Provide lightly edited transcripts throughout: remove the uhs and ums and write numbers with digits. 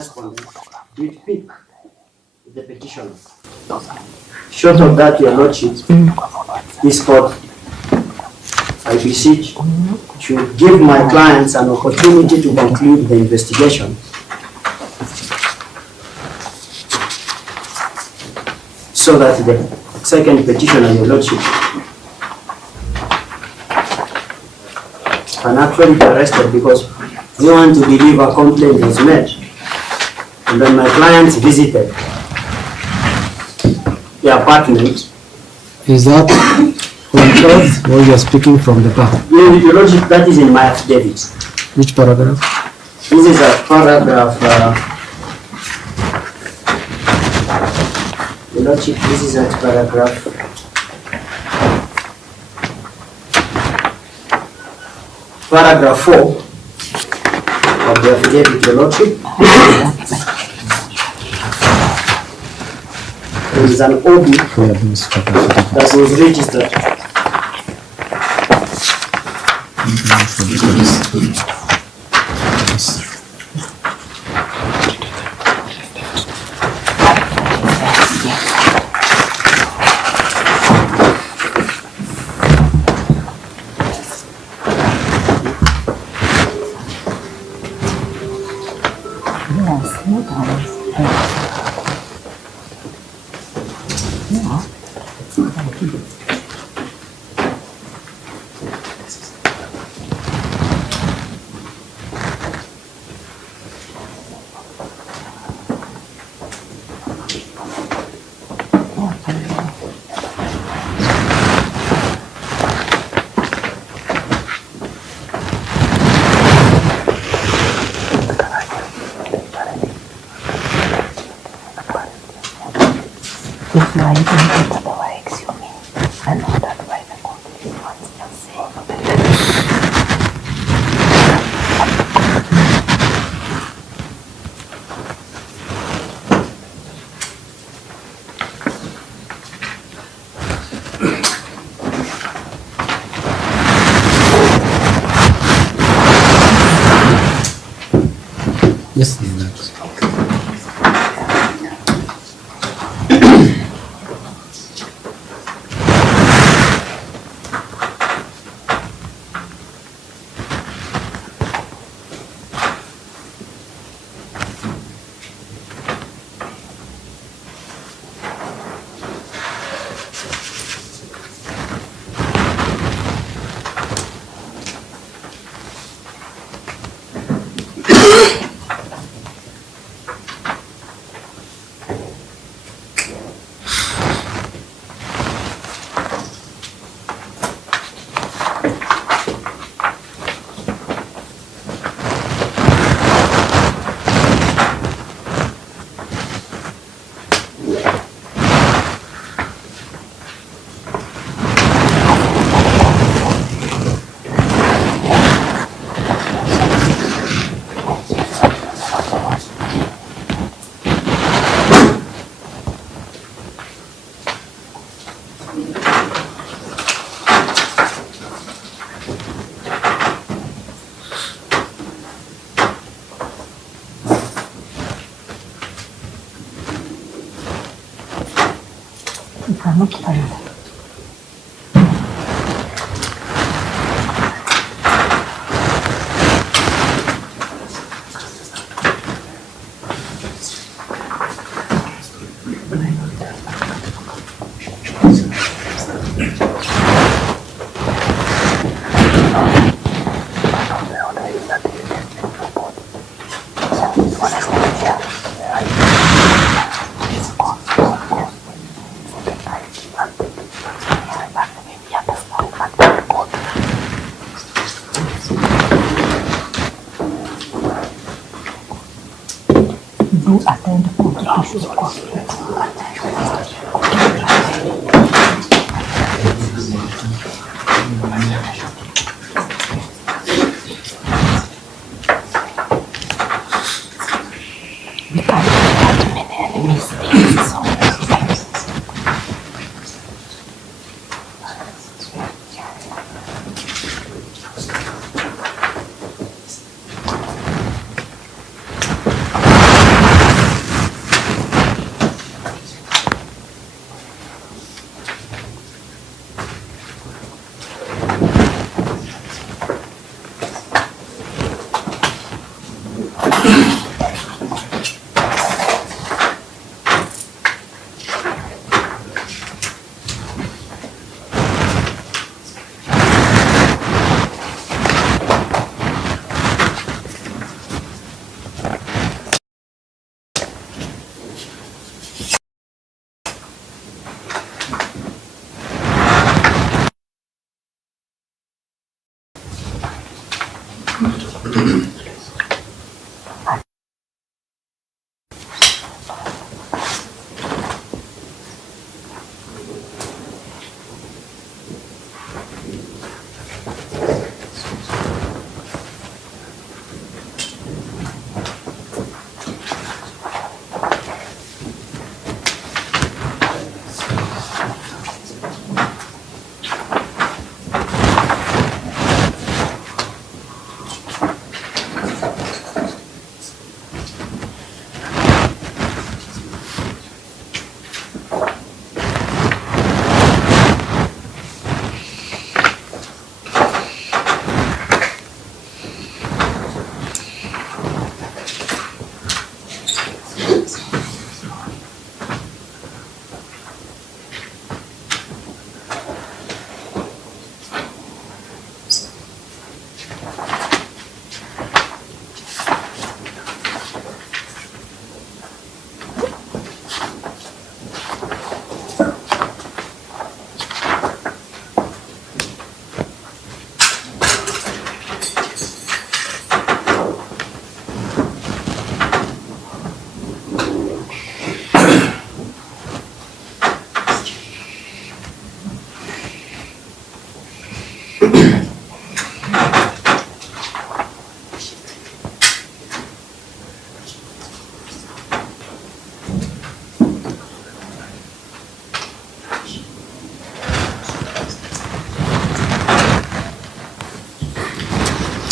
respondent will pick the petitioner. Short of that, Your Lordship, this court, I beseech, should give my clients an opportunity to conclude the investigation so that the second petitioner, Your Lordship, can actually be arrested, because we want to believe a complaint is made and then my clients visited the apartment. Is that from earth or you are speaking from the back? Your Lordship, that is in my affidavit. Which paragraph? This is a paragraph, Your Lordship, this is a paragraph 4 of the affidavit, Your Lordship. There is an OB that was registered. Yes,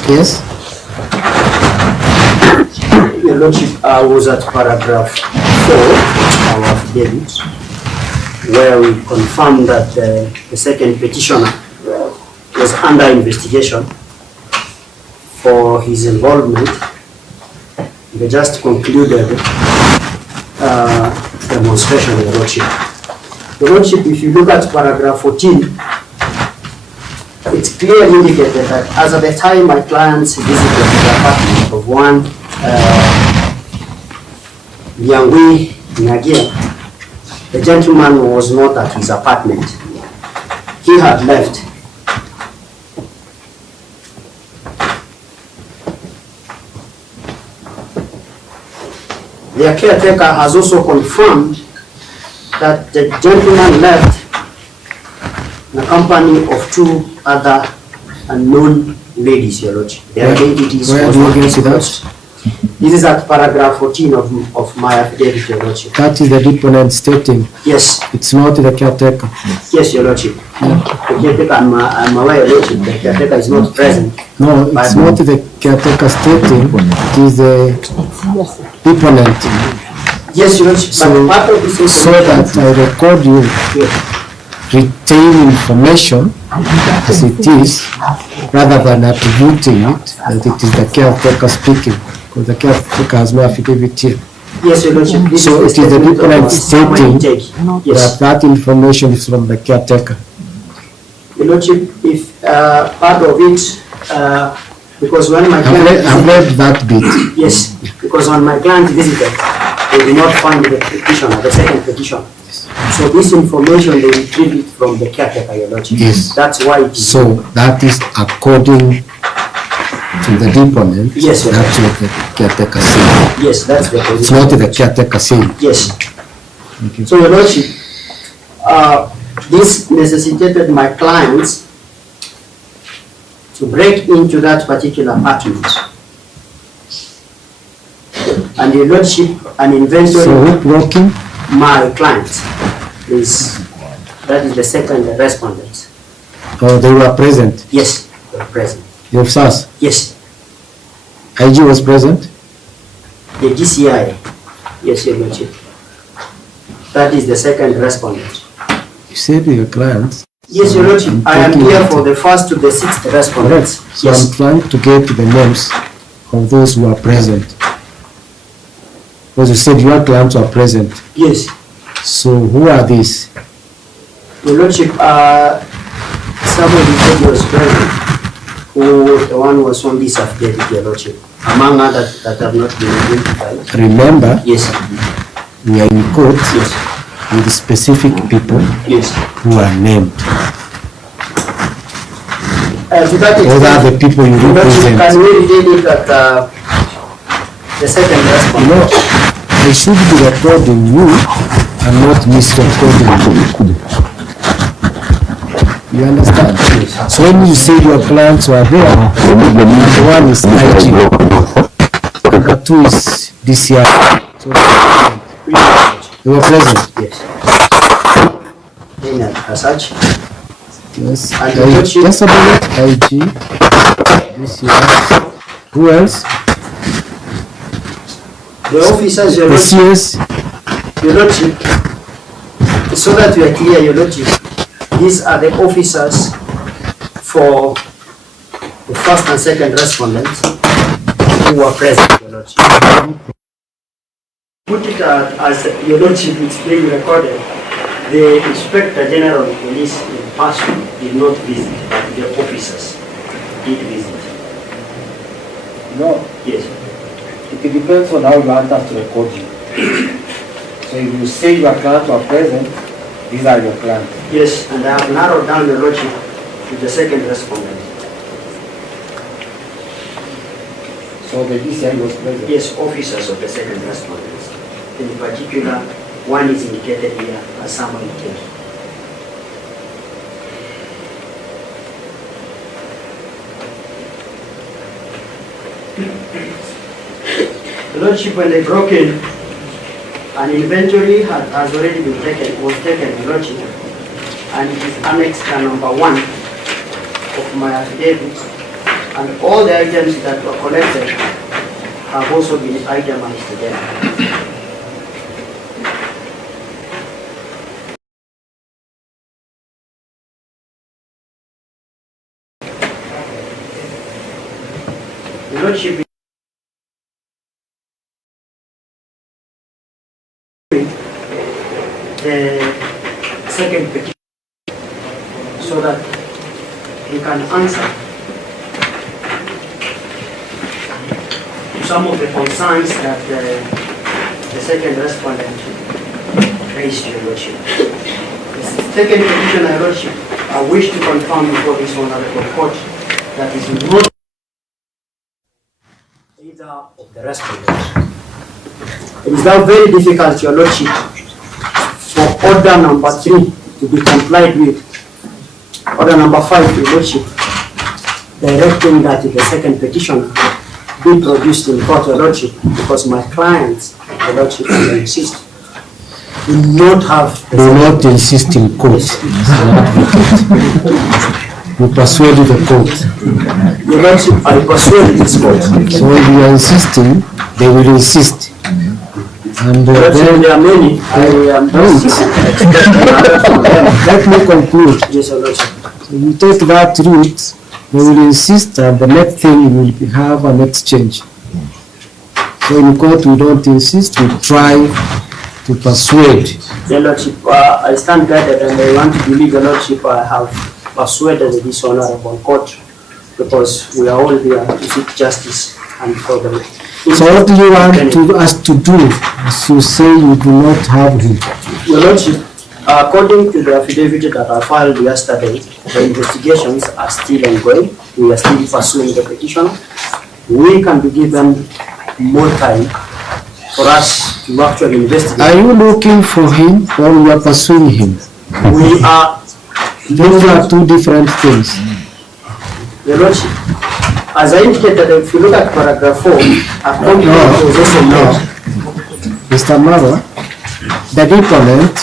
Yes. Your Lordship, I was at paragraph 4 of our affidavit, where we confirmed that the second petitioner was under investigation for his involvement. They just concluded demonstration, Your Lordship. Your Lordship, if you look at paragraph 14, it's clearly indicated that as at the time my clients visited the apartment of one Ndiangui, Kinyagia, the gentleman was not at his apartment. He had left. The caretaker has also confirmed that the gentleman left in the company of two other unknown ladies, Your Lordship. Their identities Where was do you not get disclosed. that? This is at paragraph 14 of my affidavit, Your Lordship. That is the deponent stating. Yes, It's not the caretaker. yes, Your Lordship. The caretaker, I'm aware, Your Lordship, the caretaker is not present. No, it's not the caretaker stating. It is the deponent. Yes, Your Lordship, So- but part of this So that I record you retain information as it is, rather than attributing it that it is the caretaker speaking, because the caretaker has no affidavit here. Yes, Your Lordship. This So is it is the statement of deponent this summary stating intake. Yes, that information is from the caretaker. Your Lordship, if part of it, because when my I've client read that bit. yes, because when my client visited, they did not find the petitioner, the second petition. So this information, they retrieved it from the caretaker, Your Lordship. Yes. That's why it is. So that is according to the deponent. Yes, Your That's what the caretaker said. Yes, that's the It's position. not the caretaker saying. Yes. Okay. So, Your Lordship, this necessitated my clients to break into that particular apartment. And, Your Lordship, an inventory. So who broke in? My client that is the second respondent. Oh, they were present. Yes, they were present. The officers. Yes, IG was present. the DCI. Yes, Your Lordship. That is the second respondent. You said your clients. Yes, Your Lordship. I'm I am taking here it. for the first to the sixth Correct. respondents. So I'm Yes, trying to get the names of those who are present. Because you said your clients were present. yes. So who are these? Your Lordship, somebody said was present, who the one was on this affidavit, Your Lordship, among others that have not been identified. Remember, Yes, we are in court yes, with specific people yes. who are named. To that Those are extent, the people you Your Lordship, represent. can we read it at the second You respondent? know, I should be recording you and not misrecording you. You understand? So when you say your clients were there, number one is IG, number two is DCI. So they were present. Yes. As such, Yes. And your Lordship- Just about IG, DCI. Who else? the officers, Your The Lordship, CS. Your Lordship, so that we are clear, Your Lordship, these are the officers for the first and second respondents who were present, Your Lordship. Put it as Your Lordship, it's being recorded. The Inspector General of Police in person did not visit, but the officers did visit. No, Yes. it depends on how you want us to record you. So if you say your clients were present, these are your clients. Yes, and I have narrowed down the Lordship to the second respondent. So the DCI was present. Yes, officers of the second respondents. In particular, one is indicated here as somebody killed. The Lordship, when they broke in, an inventory has already been taken, was taken, Your Lordship, and it is annexed to number 1 of my affidavit and all the items that were collected have also been itemized there. Your Lordship, the second petition so that he can answer some of the concerns that the second respondent raised, Your Lordship. The second petition, Your Lordship, I wish to confirm before this honorable court that is not either of the respondents. It is now very difficult, Your Lordship, for order number 3 to be complied with. Order number 5, Your Lordship, directing that the second petition be produced in court, Your Lordship, because my clients, Your Lordship, I insist, do not have... Do not insist in court. You persuaded the court. Your Lordship, I persuaded this court. So if you are insisting, they will insist. And then there are many. Let me conclude. Yes, Your Lordship. So you take that route, they will insist, and the next thing you will have an exchange. So in court, we don't insist, we try to persuade. Your Lordship, I stand guided, and I want to believe, Your Lordship, I have persuaded this honorable court, because we are all here to seek justice and for the... So what do you want us to do, as you say you do not have him? Your Lordship, according to the affidavit that I filed yesterday, the investigations are still ongoing. We are still pursuing the petition. We can be given more time for us to actually investigate. Are you looking for him or you are pursuing him? We are... Those are two different things. Your Lordship, as I indicated, if you look at paragraph 4, Mr. Mara, the deponent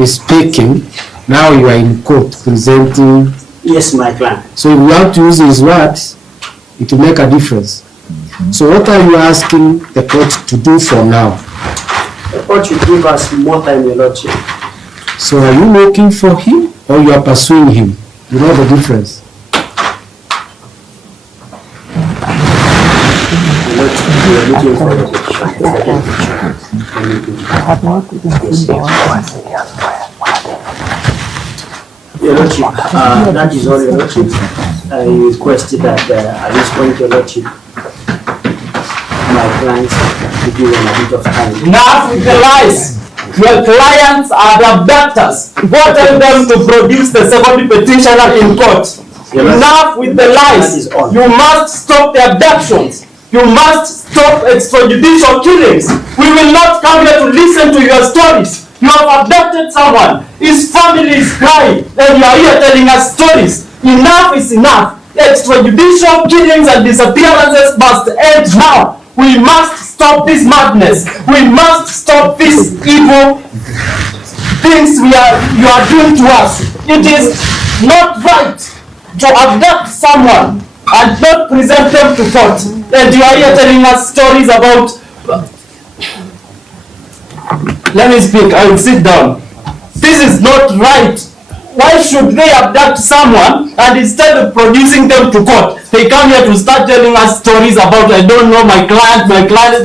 is speaking. Now you are in court presenting. Yes, my client. So if you have to use his words, it will make a difference. So what are you asking the court to do for now? The court should give us more time, Your Lordship. So are you looking for him or you are pursuing him? You know the difference. We are looking for the petition. Your Lordship, that is all, Your Lordship. I request that at this point, Your Lordship, my clients to give them a bit of time. Enough with the lies. Your clients are the abductors. Go tell them to produce the second petitioner in court. Enough with the lies. You must stop the abductions. You must stop extrajudicial killings. We will not come here to listen to your stories. You have abducted someone. His family is crying, and you are here telling us stories. Enough is enough. Extrajudicial killings and disappearances must end now. We must stop this madness. We must stop these evil things you are doing to us. It is not right to abduct someone and not present them to court. And you are here telling us stories about... Let me speak. I will sit down. This is not right. Why should they abduct someone and instead of producing them to court, they come here to start telling us stories about, I don't know, my client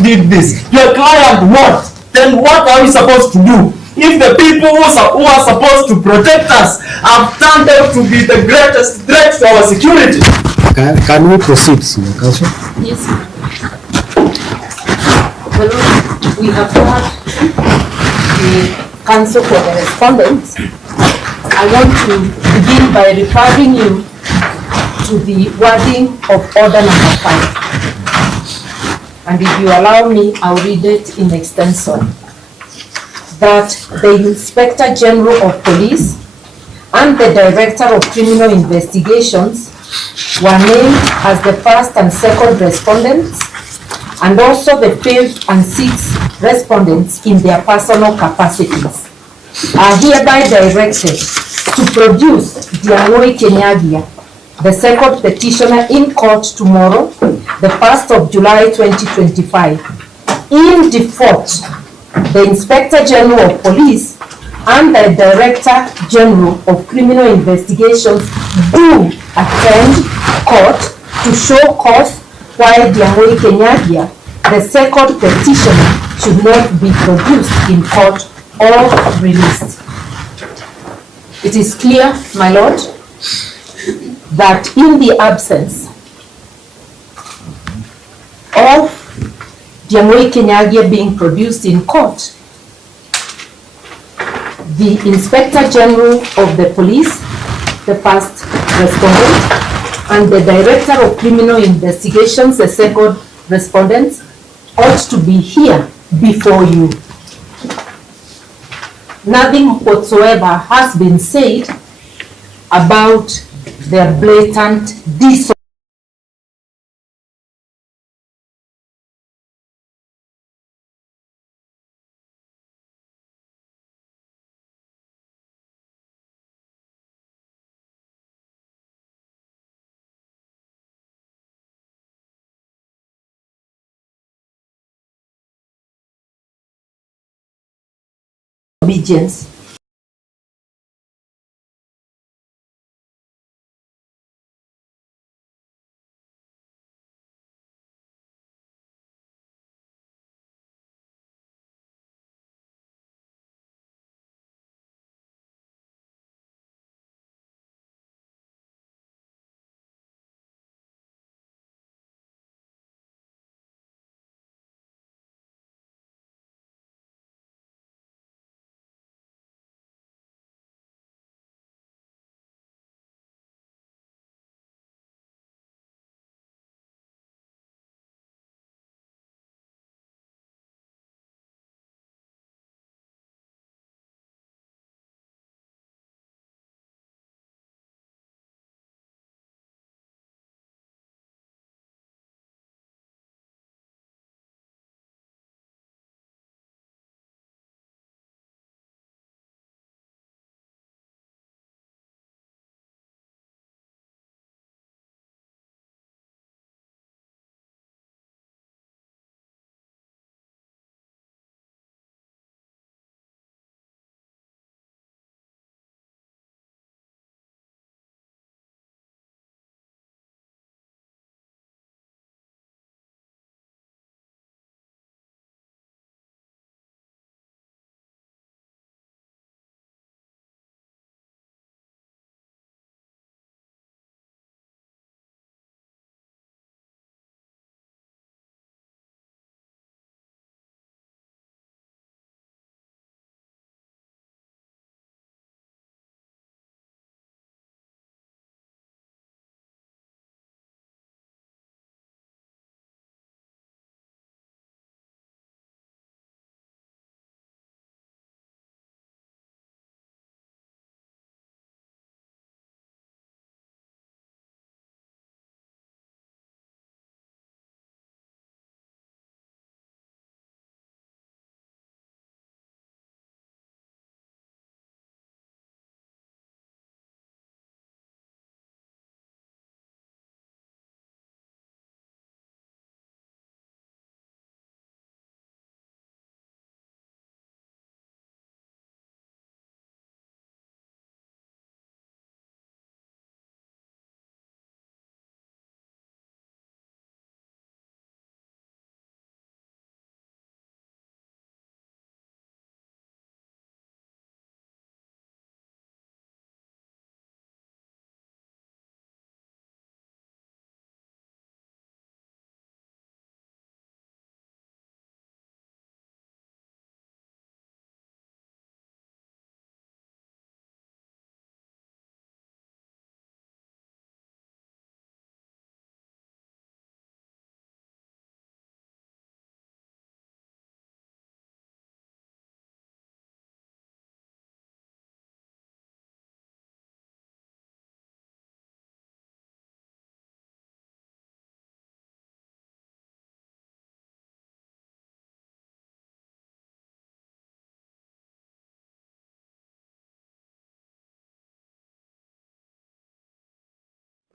did this. Your client what? Then what are we supposed to do? If the people who are supposed to protect us have turned out to be the greatest threat to our security. Can we proceed, Senior Counsel? Yes, ma'am. Well, we have heard the counsel for the respondents. I want to begin by referring you to the wording of order number 5. And if you allow me, I'll read it in extenso. That the Inspector General of Police and the Director of Criminal Investigations were named as the first and second respondents, and also the fifth and sixth respondents in their personal capacities, are hereby directed to produce Ndiangui Kinyagia the second petitioner in court tomorrow, the 1st of July 2025. In default, the Inspector General of Police and the Director General of Criminal Investigations do attend court to show cause why Ndiangui Kinyagia, the second petitioner, should not be produced in court or released. It is clear, my Lord, that in the absence of Ndiangui Kinyagia being produced in court, the Inspector General of the Police, the first respondent, and the Director of Criminal Investigations, the second respondent, ought to be here before you. Nothing whatsoever has been said about their blatant disorder. Obedience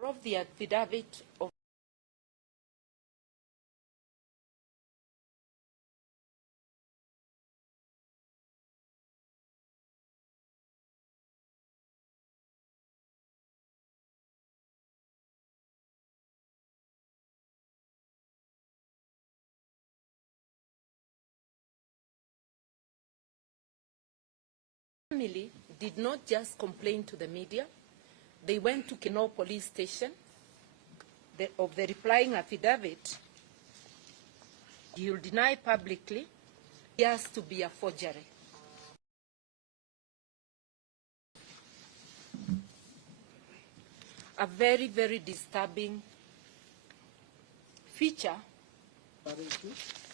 Of the affidavit of family did not just complain to the media. They went to Kinyagia police station of the replying affidavit. You'll deny publicly. It has to be a forgery. A very, very disturbing feature.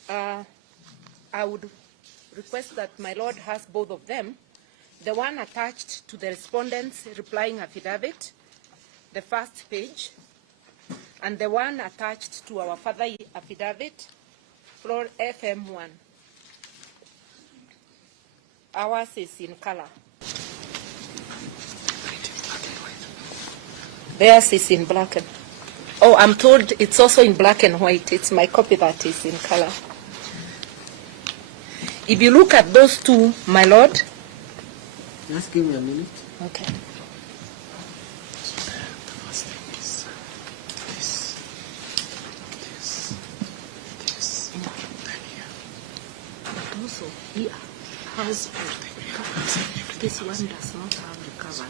I would request that my Lord has both of them. The one attached to the respondent's replying affidavit, the first page, and the one attached to our further affidavit, floor FM1. Ours is in color. Theirs is in black and oh, I'm told it's also in black and white. It's my copy that is in color. If you look at those two, my Lord. Just give me a minute. Okay. The first thing is this, then here. But also, here has this one does not have the cover.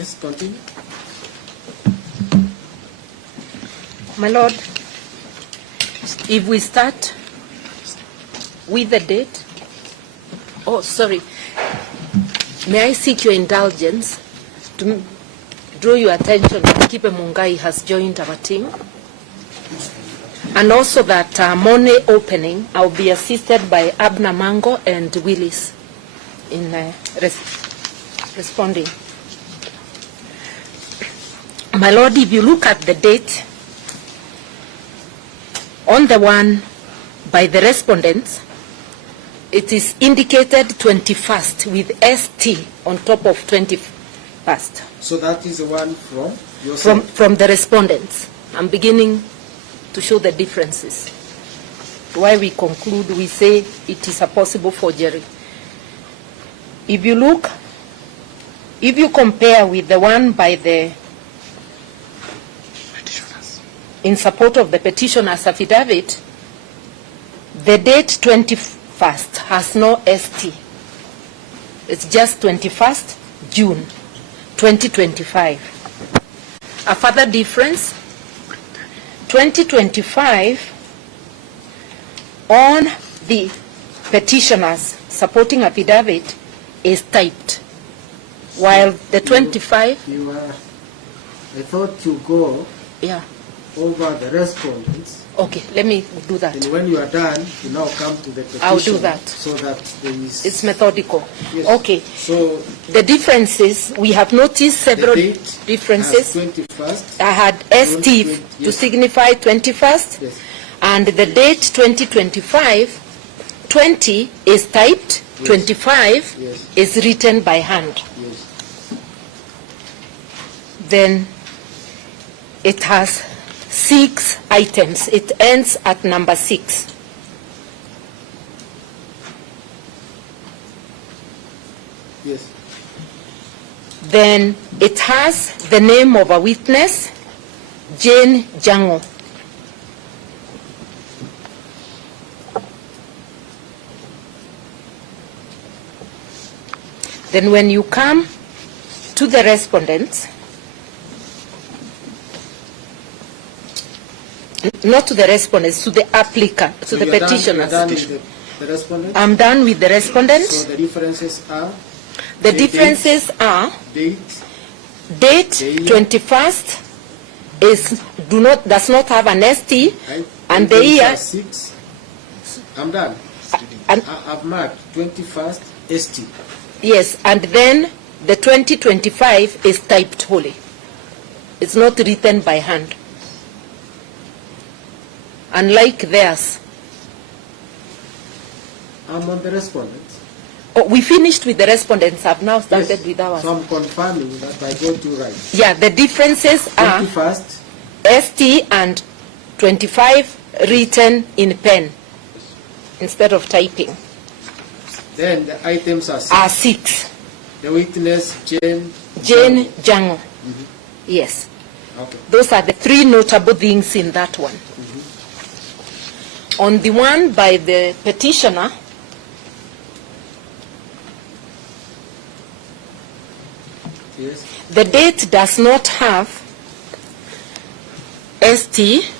Yes, continue. My Lord, if we start, with the date. Oh, sorry. May I seek your indulgence to draw your attention that Kipe Mungai has joined our team? And also that Monday opening, I'll be assisted by Abna Mango and Willis in responding. My Lord, if you look at the date, on the one by the respondents, it is indicated 21st with ST on top of 21st. So that is the one from yourself? From the respondents. I'm beginning to show the differences. Why we conclude, we say it is a possible forgery. If you look, if you compare with the one by the, in support of the petitioner's affidavit, the date 21st has no ST. It's just 21st June 2025. A further difference, 2025 on the petitioner's supporting affidavit is typed, while the 25... I thought you go over the respondents. Okay, let me do that. And when you are done, you now come to the petition. I'll do that. So that there is... It's methodical. Yes. Okay. So the differences, we have noticed several differences. 21st. I had ST to signify 21st. Yes. And the date 2025, 20 is typed, yes. 25 yes. is written by hand. Yes. Then it has 6 items. It ends at number 6. Yes. Then it has the name of a witness, Jane Jango. Then when you come to the respondents, not to the respondents, to the applicant, to the petitioners. I'm done with the respondents. So the differences are? The differences are date 21st does not have an ST, and the year 6. I'm done. I've marked 21st ST. Yes, and then the 2025 is typed wholly. It's not written by hand. Unlike theirs. I'm on the respondents. Oh, we finished with the respondents. I've now started with ours. So I'm confirming that I got you right. Yeah, the differences are 21st ST and 25 written in pen instead of typing. Then the items are 6. The witness, Jane Jango. Mm-hmm. Yes. Okay. Those are the 3 notable things in that one. Mm-hmm. On the one by the petitioner, yes. The date does not have ST,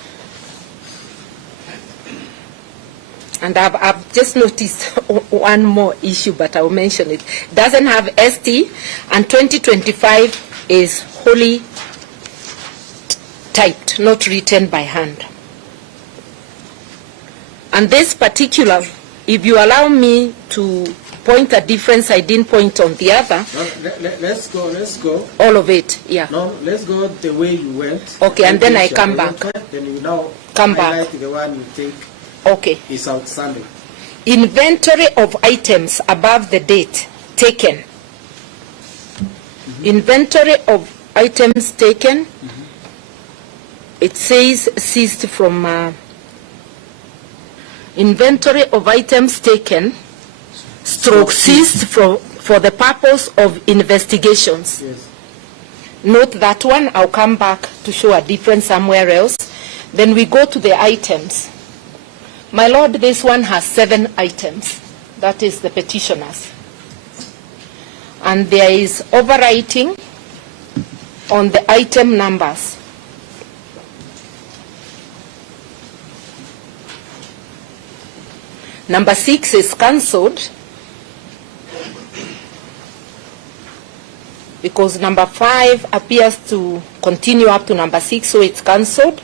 and I've just noticed one more issue, but I'll mention it. Doesn't have ST, and 2025 is wholly typed, not written by hand. And this particular, if you allow me to point a difference I didn't point on the other. No, let's go. All of it, yeah. No, let's go the way you went. Okay, and then I come back. Then you now come highlight back. The one you think is outstanding. Inventory of items above the date taken. Mm-hmm. Inventory of items taken. Mm-hmm. It says ceased from inventory of items taken. Stroke ceased for the purpose of investigations. Yes. Note that one. I'll come back to show a difference somewhere else. Then we go to the items. My Lord, this one has 7 items. That is the petitioners. And there is overwriting on the item numbers. Number 6 is cancelled because number 5 appears to continue up to number 6, so it's cancelled.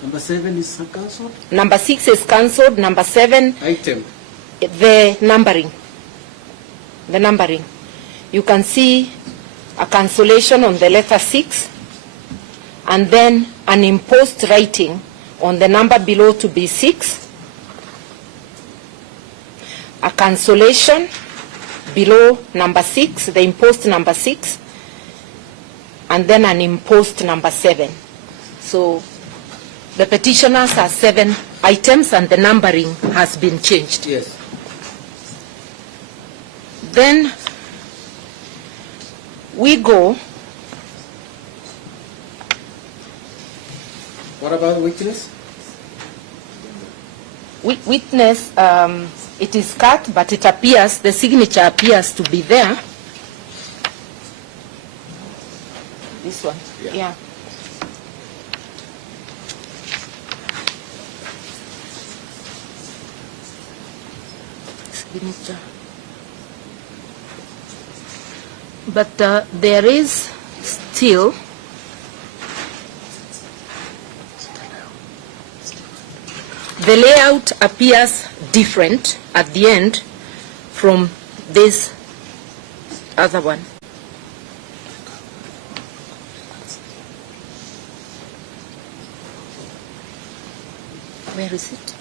Number 7 is cancelled. Number 6 is cancelled. Number 7, Item. the numbering. The numbering. You can see a cancellation on the letter 6 and then an imposed writing on the number below to be 6. A cancellation below number 6, the imposed number 6, and then an imposed number 7. So the petitioners have 7 items and the numbering has been changed. Yes. Then we go. What about witness? Witness, it is cut, but it appears, the signature appears to be there. This one, yeah. Signature. But there is still the layout appears different at the end from this other one. Where is it?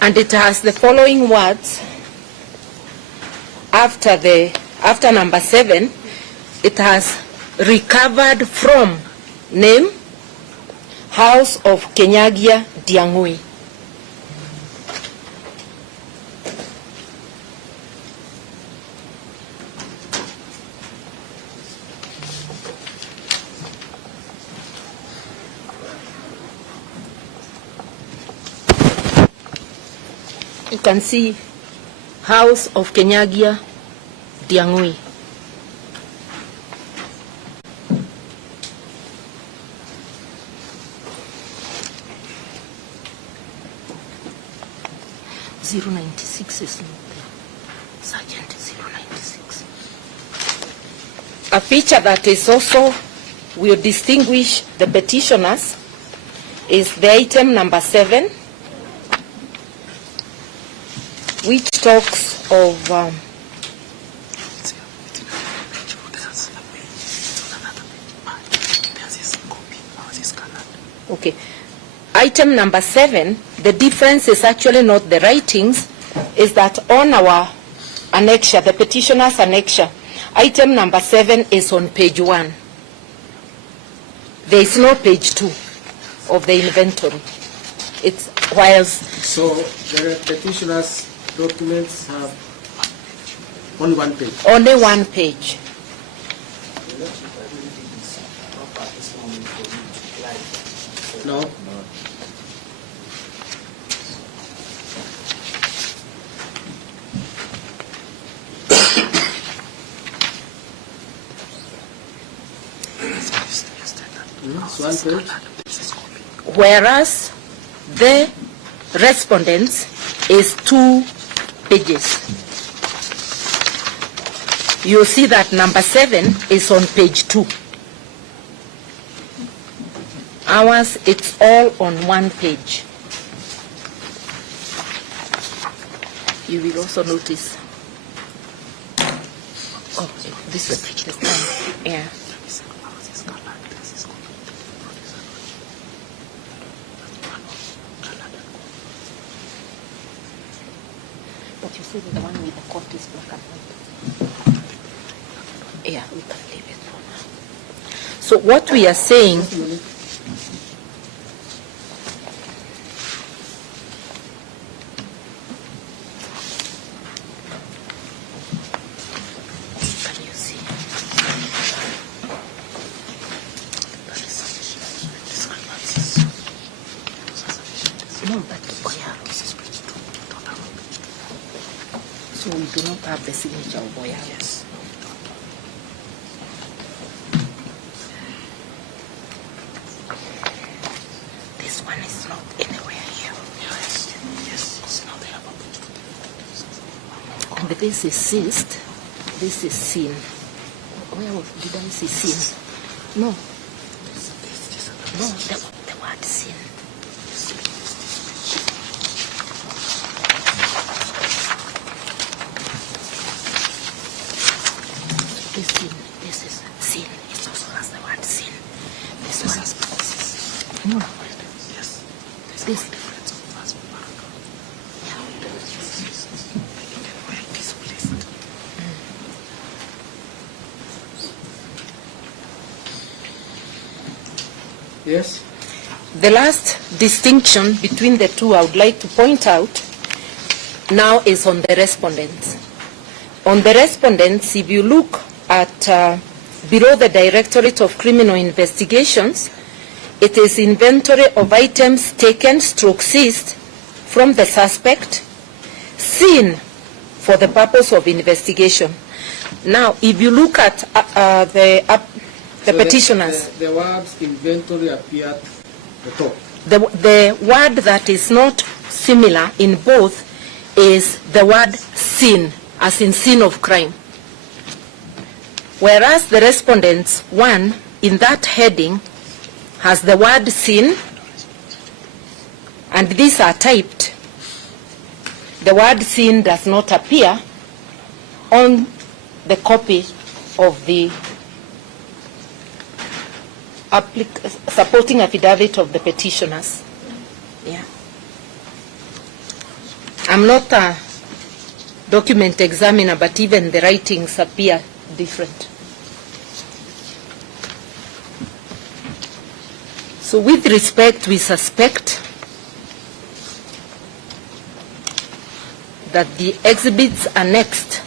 And it has the following words after number 7. It has recovered from name House of Kinyagia Ndiangui. You can see House of Kinyagia Ndiangui. .096 is not there. Sergeant 096. A feature that is also will distinguish the petitioners is the item number 7, which talks of okay. Item number 7, the difference is actually not the writings, is that on our annexure, the petitioner's annexure, item number 7 is on page 1. There is no page 2 of the inventory. It's whilst... So the petitioner's documents have only one page? Only one page. No? One page. Whereas the respondents is 2 pages. You see that number 7 is on page 2. Ours, it's all on 1 page. You will also notice. Oh, this is the time. Yeah. But you see the one with the coat is black and white. Yeah, we can leave it for now. So what we are saying, can you see? No, but Oya. So we do not have the signature of Oya. Yes. this is ceased, this is sin. Where did I see sin? No. No, the word sin. This is sin. It also has the word sin. This one. No. Yes. This. Difference of first paragraph. Well displeased. Yes. The last distinction between the two I would like to point out now is on the respondents. On the respondents, if you look at below the Directorate of Criminal Investigations, it is inventory of items taken, seized from the suspect, seen for the purpose of investigation. Now, if you look at the petitioners, The words inventory appear at the top. the word that is not similar in both is the word sin, as in sin of crime. Whereas the respondents, one, in that heading, has the word sin, and these are typed. The word sin does not appear on the copy of the supporting affidavit of the petitioners. Yeah. I'm not a document examiner, but even the writings appear different. So with respect, we suspect that the exhibits annexed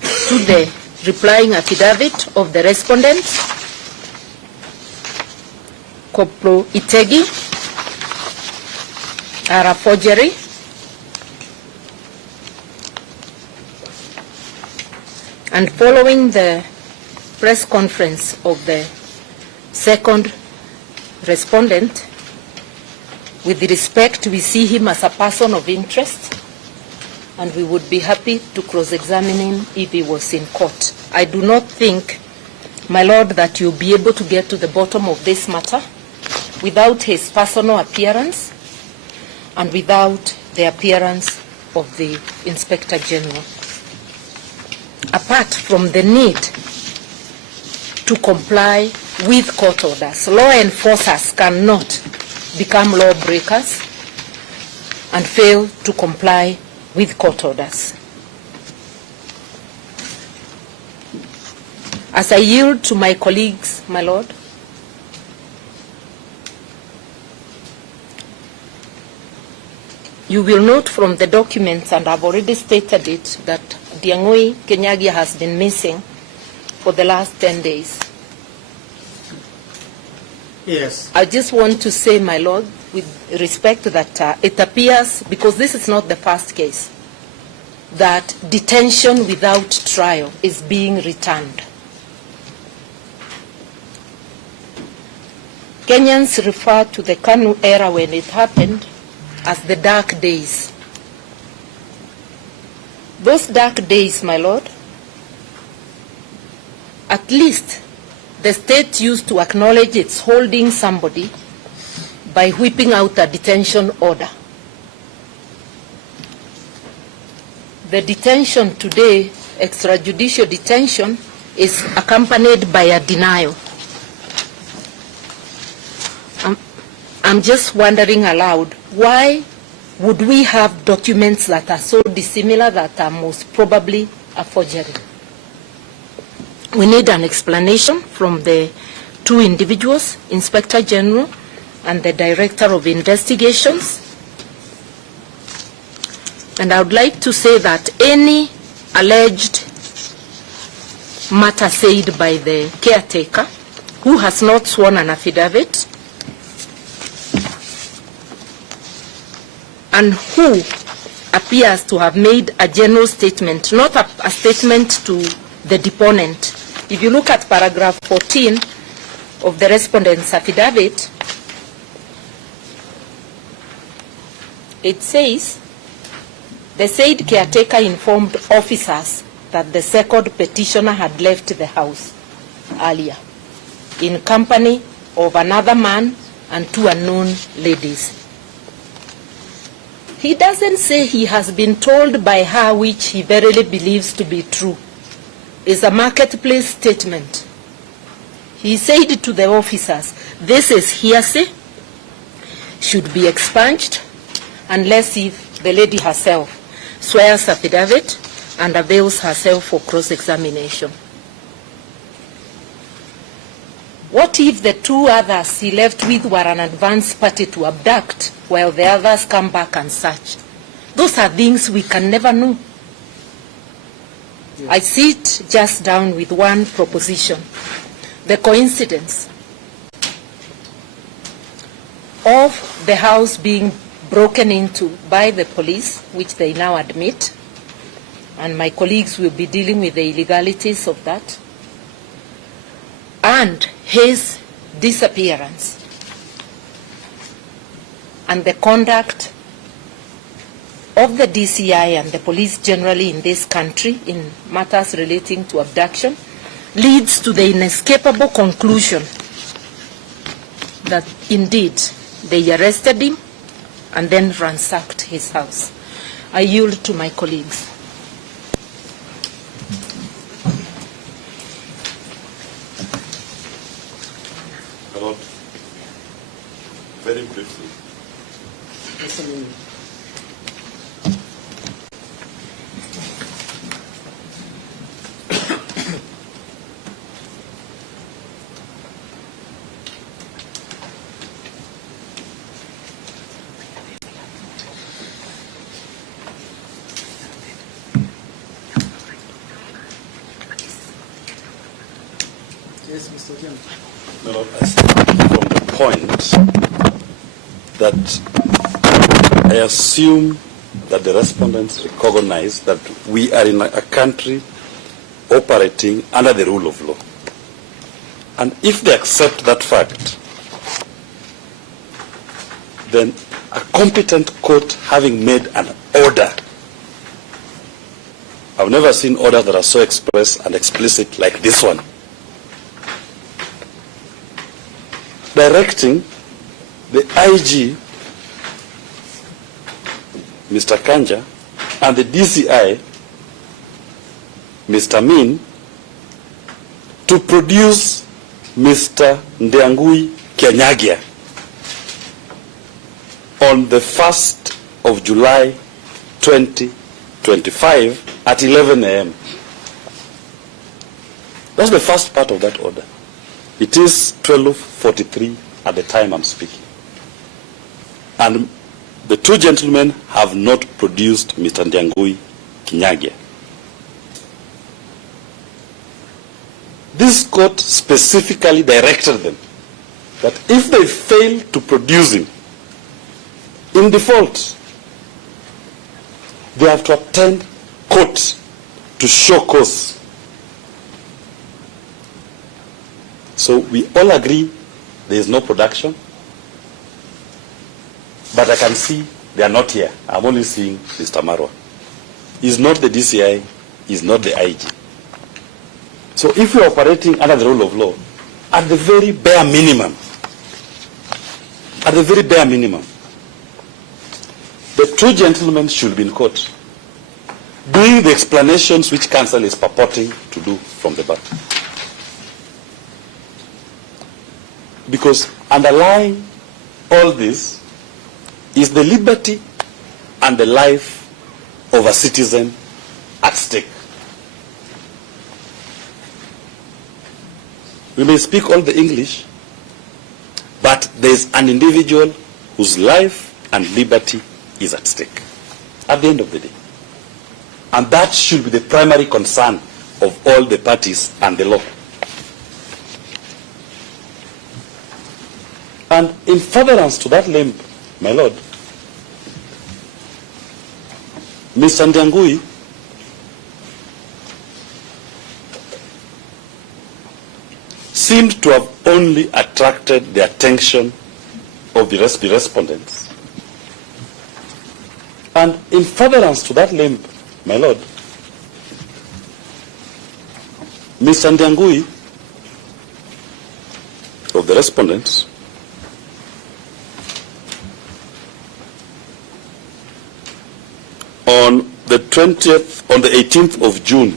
to the replying affidavit of the respondent, Koplo Itegi, are a forgery. And following the press conference of the second respondent, with respect, we see him as a person of interest, and we would be happy to cross-examine him if he was in court. I do not think, my Lord, that you'll be able to get to the bottom of this matter without his personal appearance and without the appearance of the Inspector General. Apart from the need to comply with court orders, law enforcers cannot become lawbreakers and fail to comply with court orders. As I yield to my colleagues, my Lord, you will note from the documents, and I've already stated it, that Ndiangui Kinyagia has been missing for the last 10 days. Yes. I just want to say, my Lord, with respect that it appears, because this is not the first case, that detention without trial is being returned. Kenyans refer to the KANU era when it happened as the dark days. Those dark days, my Lord, at least the state used to acknowledge it's holding somebody by whipping out a detention order. The detention today, extrajudicial detention, is accompanied by a denial. I'm just wondering aloud, why would we have documents that are so dissimilar that are most probably a forgery? We need an explanation from the two individuals, Inspector General and the Director of Investigations. And I would like to say that any alleged matter said by the caretaker who has not sworn an affidavit and who appears to have made a general statement, not a statement to the deponent. If you look at paragraph 14 of the respondent's affidavit, it says, The said caretaker informed officers that the second petitioner had left the house earlier in company of another man and 2 unknown ladies. He doesn't say he has been told by her, which he verily believes to be true. It's a marketplace statement. He said to the officers, this is hearsay, should be expunged, unless if the lady herself swears affidavit and avails herself for cross-examination. What if the 2 others he left with were an advance party to abduct while the others come back and search? Those are things we can never know. I sit just down with one proposition. The coincidence of the house being broken into by the police, which they now admit, and my colleagues will be dealing with the illegalities of that, and his disappearance, and the conduct of the DCI and the police generally in this country in matters relating to abduction, leads to the inescapable conclusion that indeed they arrested him and then ransacked his house. I yield to my colleagues. Lord, very briefly. Yes, Mr. Chairman. No, no, I start from the point that I assume that the respondents recognize that we are in a country operating under the rule of law. And if they accept that fact, then a competent court having made an order, I've never seen orders that are so express and explicit like this one, directing the IG, Mr. Kanja, and the DCI, Mr. Min, to produce Mr. Ndiangui Kinyagia on the 1st of July 2025 at 11 a.m. That's the first part of that order. It is 12:43 at the time I'm speaking. And the 2 gentlemen have not produced Mr. Ndiangui Kinyagia. This court specifically directed them that if they fail to produce him, in default, they have to attend court to show cause. So we all agree there is no production, but I can see they are not here. I'm only seeing Mr. Marwa. He's not the DCI, he's not the IG. So if we are operating under the rule of law, at the very bare minimum, the 2 gentlemen should be in court doing the explanations which counsel is purporting to do from the back. Because underlying all this is the liberty and the life of a citizen at stake. We may speak all the English, but there is an individual whose life and liberty is at stake at the end of the day. And that should be the primary concern of all the parties and the law. And in furtherance to that limb, my lord, Mr. Ndiangui seemed to have only attracted the attention of the respondents And in furtherance to that limb, my lord, Mr. Ndiangui of the respondents on the 18th of June,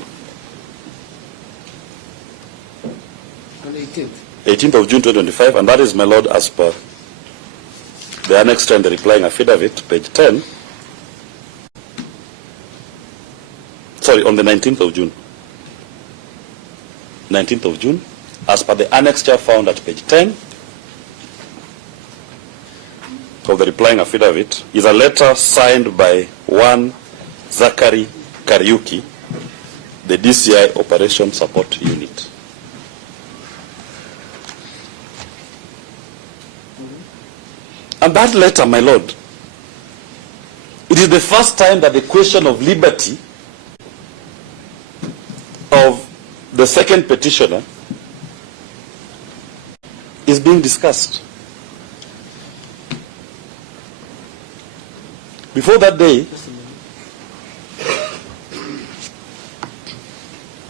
On the 18th. 18th of June 2025, and that is, my lord, as per the annex to and the replying affidavit, page 10. Sorry, on the 19th of June. 19th of June, as per the annexure found at page 10 of the replying affidavit, is a letter signed by one Zachary Kariuki, the DCI Operation Support Unit. And that letter, my lord, it is the first time that the question of liberty of the second petitioner is being discussed. Before that day,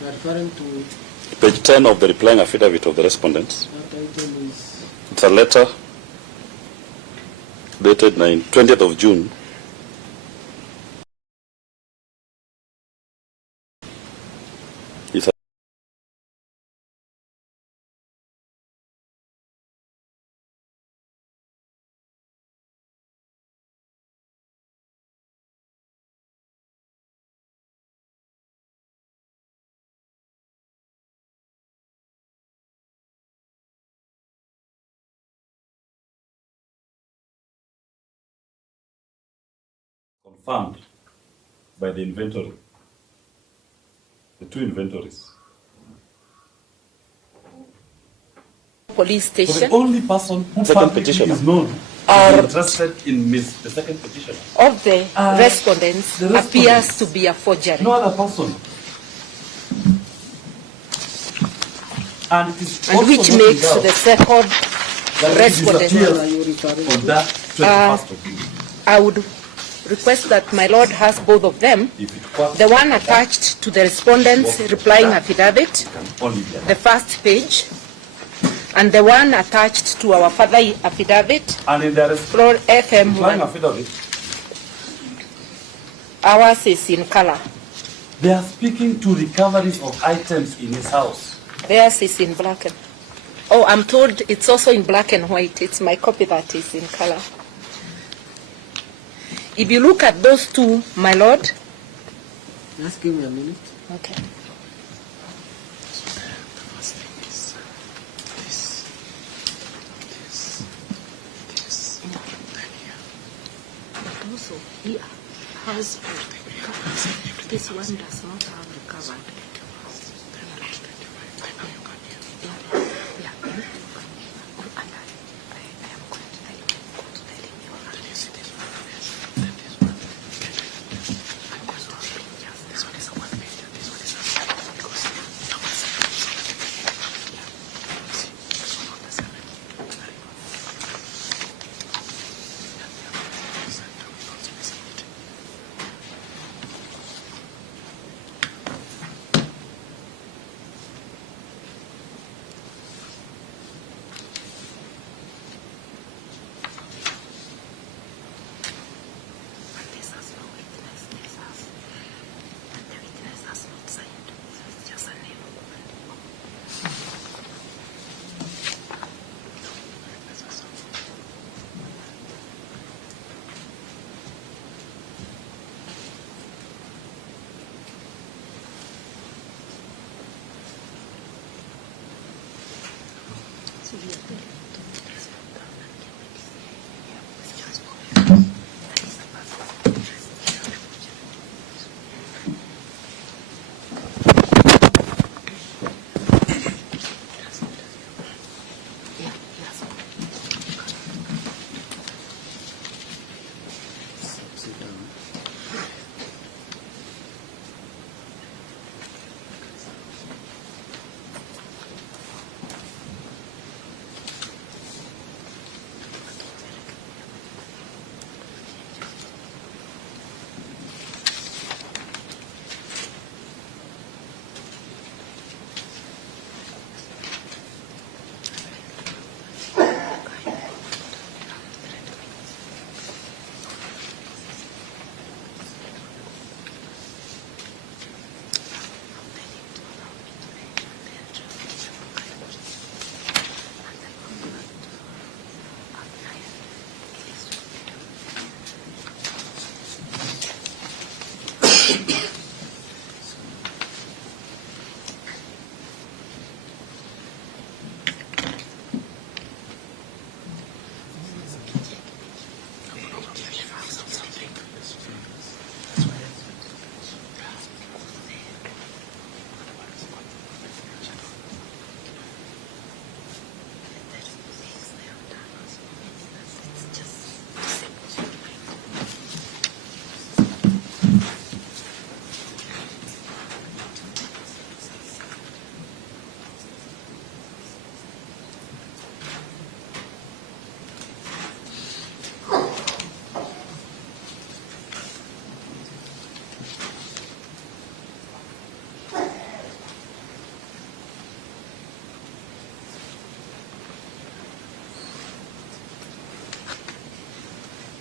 You are referring to page 10 of the replying affidavit of the respondents, that item is it's a letter dated 20th of June. It's a confirmed by the inventory, the two inventories. Police So station the only person who Second publicly petitioner. is known Or- interested in the second petitioner. of the respondents the respondents. appears to be a forgery. No other person. And it is And also which not makes doubt the second that it respondent. disappears on that 21st of June. I would request that my lord has both of them. If it quacks, The one attached to the respondent's replying affidavit, can only be the first page, and the one attached to our further affidavit, and in their Floor FM replying 1. affidavit, Ours is in color. they are speaking to recoveries of items in his house. Theirs is in black and... Oh, I'm told it's also in black and white. It's my copy that is in color. If you look at those two, my lord. Just give me a minute. Okay. Also, here has this one does not have recovered.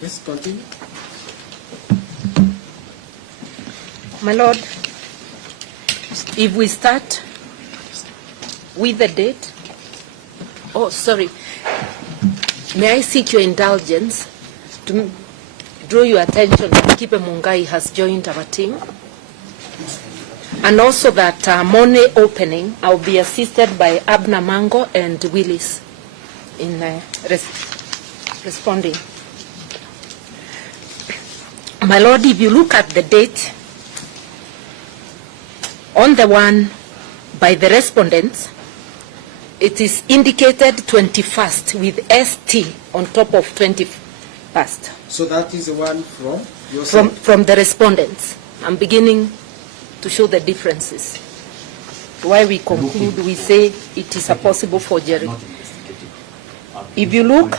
Yes, continue. My Lord, if we start with the date, oh, sorry, may I seek your indulgence to draw your attention that Kipe Mungai has joined our team, and also that Monday opening, I'll be assisted by Abna Mango and Willis in responding. My Lord, if you look at the date, on the one by the respondents, it is indicated 21st with ST on top of 21st. So that is the one from yourself? From the respondents. I'm beginning to show the differences. Why we conclude, we say it is a possible forgery. If you look,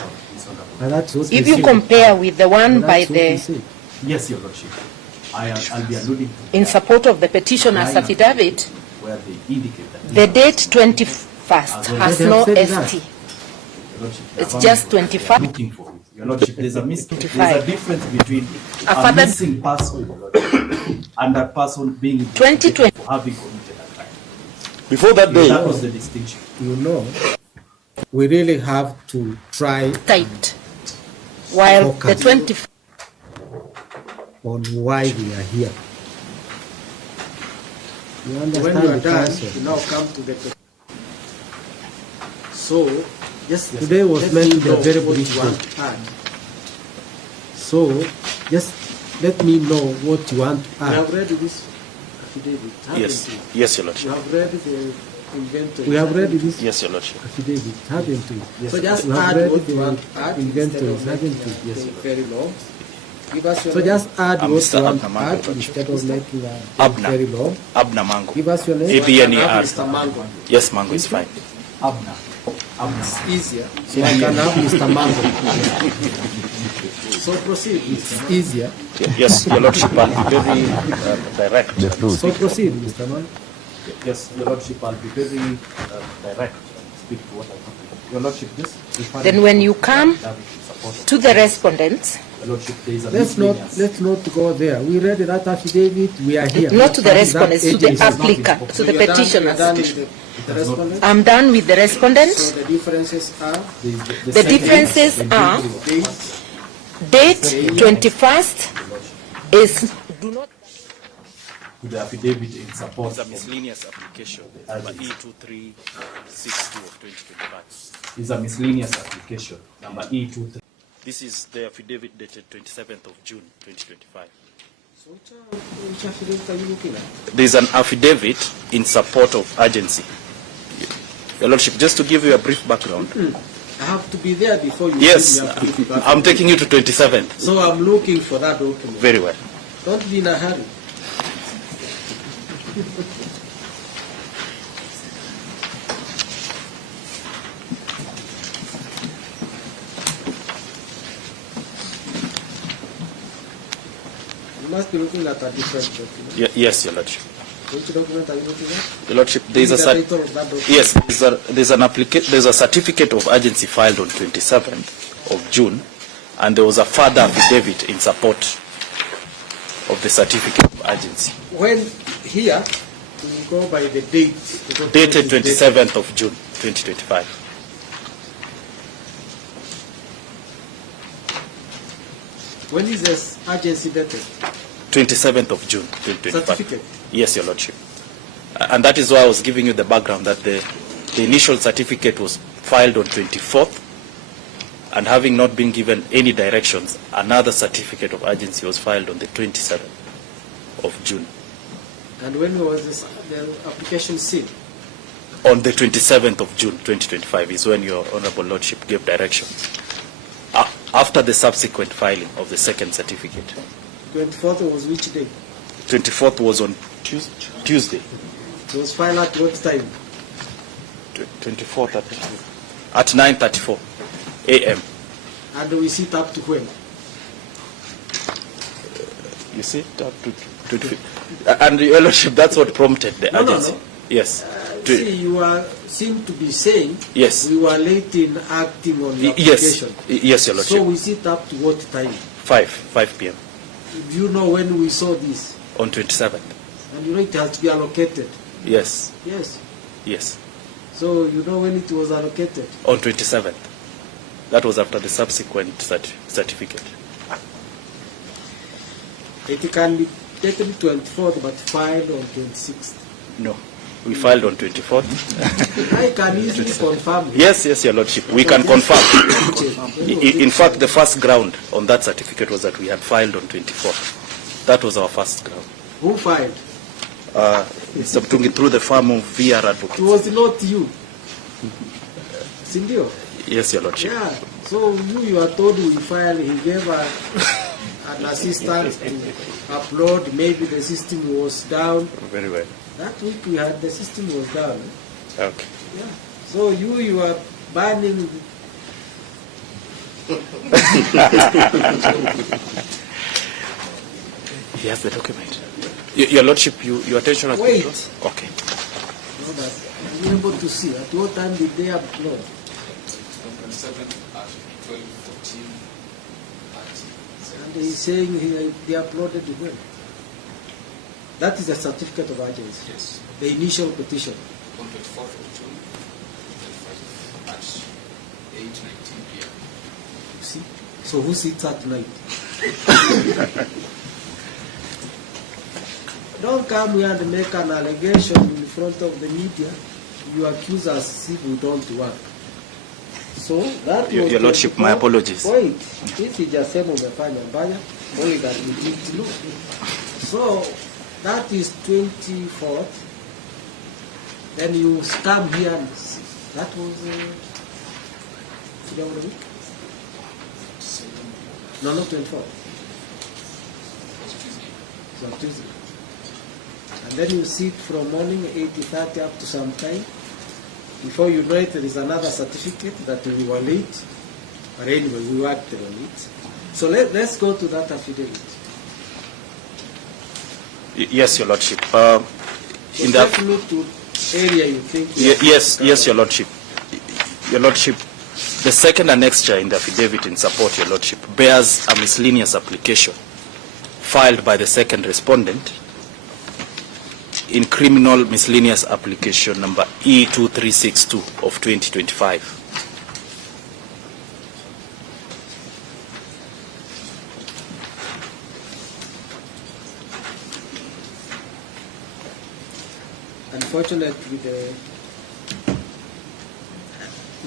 if you compare with the one by the... Yes, Your Lordship. I'll be alluding to in support of the petitioner's affidavit, where they indicate that the date 21st has no ST. It's just 25. looking for it. Your Lordship, there's a difference between A a further- missing person, Your Lordship, and that person being 2020. for having committed a crime. Before that day, That was the distinction. You know, we really have to try Typed. While the Focus. 20, on why we are here. You When understand you are the done, concept? you now come to the... So, yes, Today was let meant me to be a know very what brief you want day. to add. So, just let me know what you want to You add. have read this affidavit, haven't yes, you? yes, Your You Lordship. have read the inventory. We have read this Yes, Your Lordship. affidavit, haven't we? So just We have add read what the you want to add inventory, instead of haven't making we? it very long. Give us your So name. just add I'm what Mr. you want to Abna add Mango, instead of making a Abna. very long. Abna Mango. Give us your name. ABNER. Mr. Mango. Yes, Mango is fine. Abna. It's easier. So I can have Mr. Mango. So proceed. It's easier. Yes, Your Lordship, I'll be very direct. So proceed, Mr. Mango. Yes, Your Lordship, I'll be very direct and speak to what I want to. Your Lordship, this... then when you come to the respondents, Your Lordship, there is a Let's not go there. We read that affidavit, we are here. not to the That respondents, to the agency. applicant, to the You are done petitioners. with the respondent? I'm done with the respondents. So the differences are The differences are date, date 21st is do not to the affidavit in support It's a of miscellaneous application, number E2362 of 2025. is a miscellaneous application, number E23. This is the affidavit dated 27th of June 2025. so which affidavit are you looking at? There is an affidavit in support of urgency. Your Lordship, just to give you a brief background. I have to be there before you Yes, give me a brief I'm taking you to 27th. So I'm looking for that document. Very well. Don't be in a hurry. You must be looking at a different document. Yes, Your Lordship. Which document are you looking at? Your Lordship, there is a Give me the title of that document. yes, there's a certificate of urgency filed on 27th of June, and there was a further affidavit in support of the certificate of urgency When here, we go by the date. The document dated is 27th of June 2025. When is this urgency dated? 27th of June 2025. Certificate? Yes, Your Lordship. And that is why I was giving you the background that the initial certificate was filed on 24th, and having not been given any directions, another certificate of urgency was filed on the 27th of June. And when was this, the application sealed? On the 27th of June 2025 is when Your Honorable Lordship gave directions. After the subsequent filing of the second certificate. 24th was which day? 24th was on Tuesday. It was filed at what time? 24th at 9:34 a.m. And we sit up to when? You see, up to 25th. And Your Lordship, that's what prompted the No, no, urgency. no. Yes. See, you seem to be saying Yes. we were late in acting on the Yes. application. Yes, Your Lordship. So we sit up to what time? 5 p.m. Do you know when we saw this? on 27th. And you know it has to be allocated. Yes. Yes. Yes. So you know when it was allocated? On 27th. That was after the subsequent certificate. It can be taken 24th but filed on 26th. No. We filed on 24th. I can easily confirm. Yes, Your Lordship. We can confirm. In fact, the first ground on that certificate was that we had filed on 24th. That was our first ground. Who filed? Mr. Mtungi, through the firm of VR Advocates. It was not you. Sindio? Yes, Your Lordship. Yeah. So you are told we file. He gave an assistant to upload. Maybe the system was down. Very well. That week we had the system was down. Okay. Yeah. So you are banning. He has the document. Your Lordship, your attention has Wait. been drawn? Okay. No, but are you able to see? At what time did they upload? On 7th at 12:14. And he's saying they uploaded it when? That is a certificate of urgency. Yes. The initial petition. On 24th of June at 8:19 p.m. You see? So who sits at night? Don't come here and make an allegation in front of the media. You accuse us as if we don't work. So that Your was Lordship, my apologies. Wait, this is just umefanya mbaya, only that we did look. So that is 24th. Then you come here and see. That was today of the week? No, not 24th. So Tuesday. And then you sit from morning 8:30 up to some time. Before you know it, there is another certificate that we were late. But anyway, we worked on it. So let's go to that affidavit. Yes, Your Lordship. So In take the me to area you think. yes, Your Lordship. Your Lordship, the second annexure in the affidavit in support, Your Lordship, bears a miscellaneous application filed by the second respondent in criminal miscellaneous application number E2362 of 2025. Unfortunately,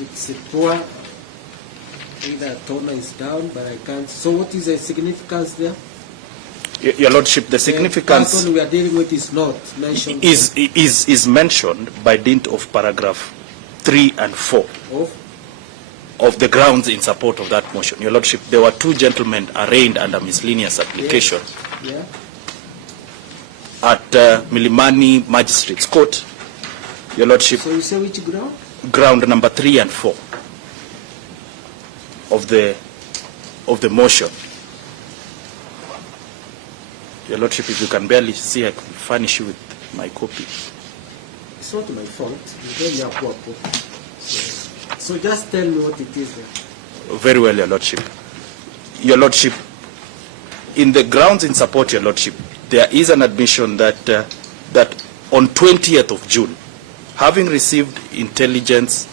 it's a poor. Either toner is down, but I can't. So what is the significance there? Your Lordship, the significance The person we are dealing with is not mentioned. is mentioned by dint of paragraph 3 and 4 of the grounds in support of that motion. Your Lordship, there were two gentlemen arraigned under miscellaneous application Yeah. at Milimani Magistrates Court. Your Lordship, So you say which ground? ground number 3 and 4 of the motion. Your Lordship, if you can barely see, I can furnish you with my copy. It's not my fault. You tell me a poor copy. So just tell me what it is there. Very well, Your Lordship. Your Lordship, in the grounds in support, Your Lordship, there is an admission that that on 20th of June, having received intelligence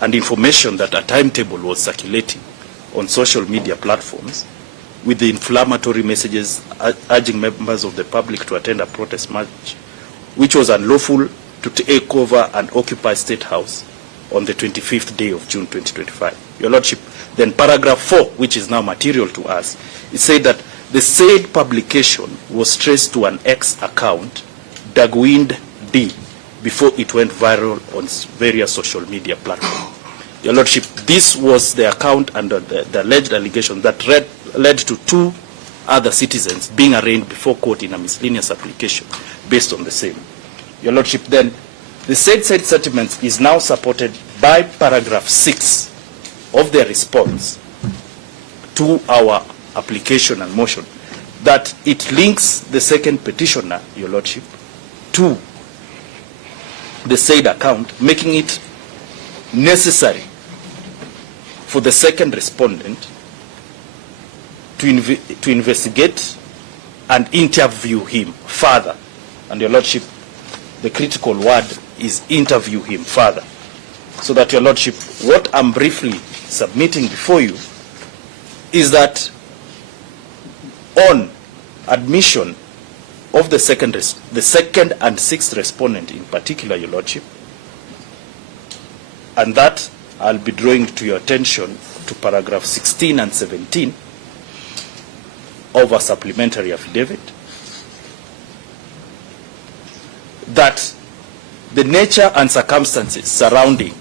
and information that a timetable was circulating on social media platforms with the inflammatory messages urging members of the public to attend a protest march, which was unlawful to take over and occupy State House on the 25th day of June 2025. Your Lordship, then paragraph 4, which is now material to us, it said that the said publication was traced to an X account, Ndiangui D, before it went viral on various social media platforms. Your Lordship, this was the account under the alleged allegation that led to two other citizens being arraigned before court in a miscellaneous application based on the same. Your Lordship, then, the said settlement is now supported by paragraph 6 of their response to our application and motion, that it links the second petitioner, Your Lordship, to the said account, making it necessary for the second respondent to investigate and interview him further. And Your Lordship, the critical word is interview him further. So that, Your Lordship, what I'm briefly submitting before you is that on admission of the second and sixth respondent in particular, Your Lordship, and that I'll be drawing to your attention to paragraph 16 and 17 of a supplementary affidavit, that the nature and circumstances surrounding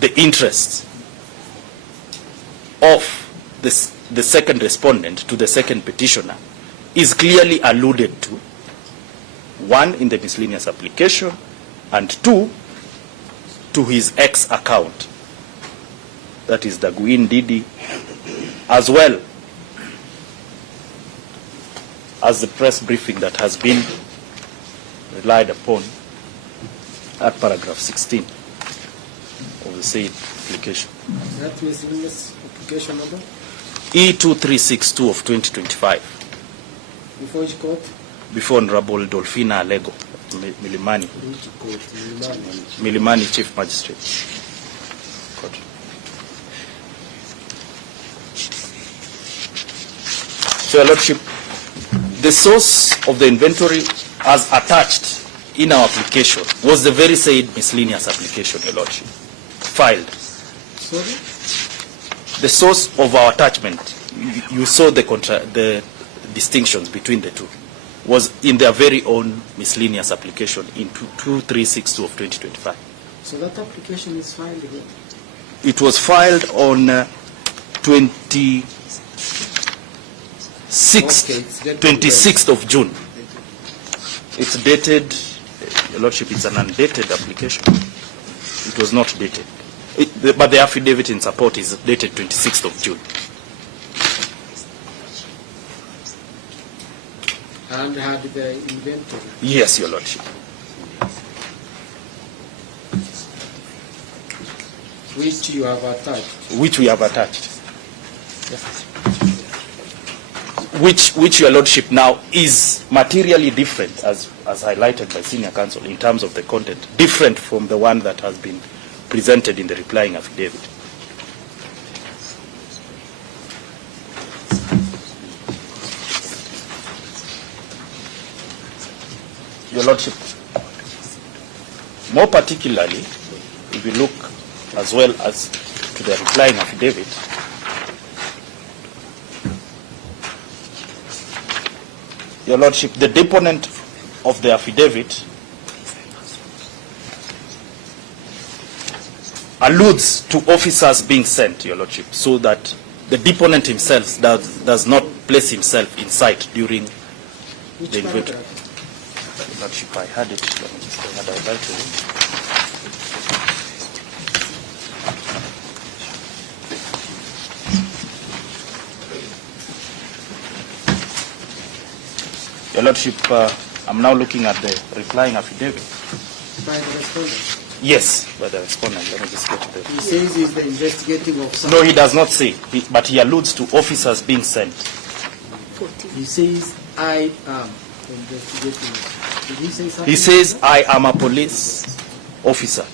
the interests of the second respondent to the second petitioner is clearly alluded to, one, in the miscellaneous application, and two, to his ex account, that is Ndiangui Ndidi, as well as the press briefing that has been relied upon at paragraph 16 of the said application. That miscellaneous application number? E2362 of 2025. Before which court? Before Honorable Dolphina Alego, Milimani. Which court? Milimani Chief Magistrate. Court. So, Your Lordship, the source of the inventory as attached in our application was the very said miscellaneous application, Your Lordship, filed. Sorry? The source of our attachment, you saw the distinctions between the two, was in their very own miscellaneous application in 2362 of 2025. So that application is filed here? It was filed on 26th of June. It's dated, Your Lordship, it's an undated application. It was not dated. But the affidavit in support is dated 26th of June. And had the inventory? Yes, Your Lordship. Which you have attached? Which we have attached. Which Your Lordship now is materially different, as highlighted by Senior Counsel, in terms of the content, different from the one that has been presented in the replying affidavit. Your Lordship, more particularly, if you look as well as to the replying affidavit, Your Lordship, the deponent of the affidavit alludes to officers being sent, Your Lordship, so that the deponent himself does not place himself in sight during the inventory. Your Lordship, I had it. Let me just highlight it. Your Lordship, I'm now looking at the replying affidavit. By the respondent? Yes, by the respondent. Let me just get to the... He says he's the investigating officer. No, he does not say, but he alludes to officers being sent. He says, I am investigating. Did he say something? He says, I am a police officer.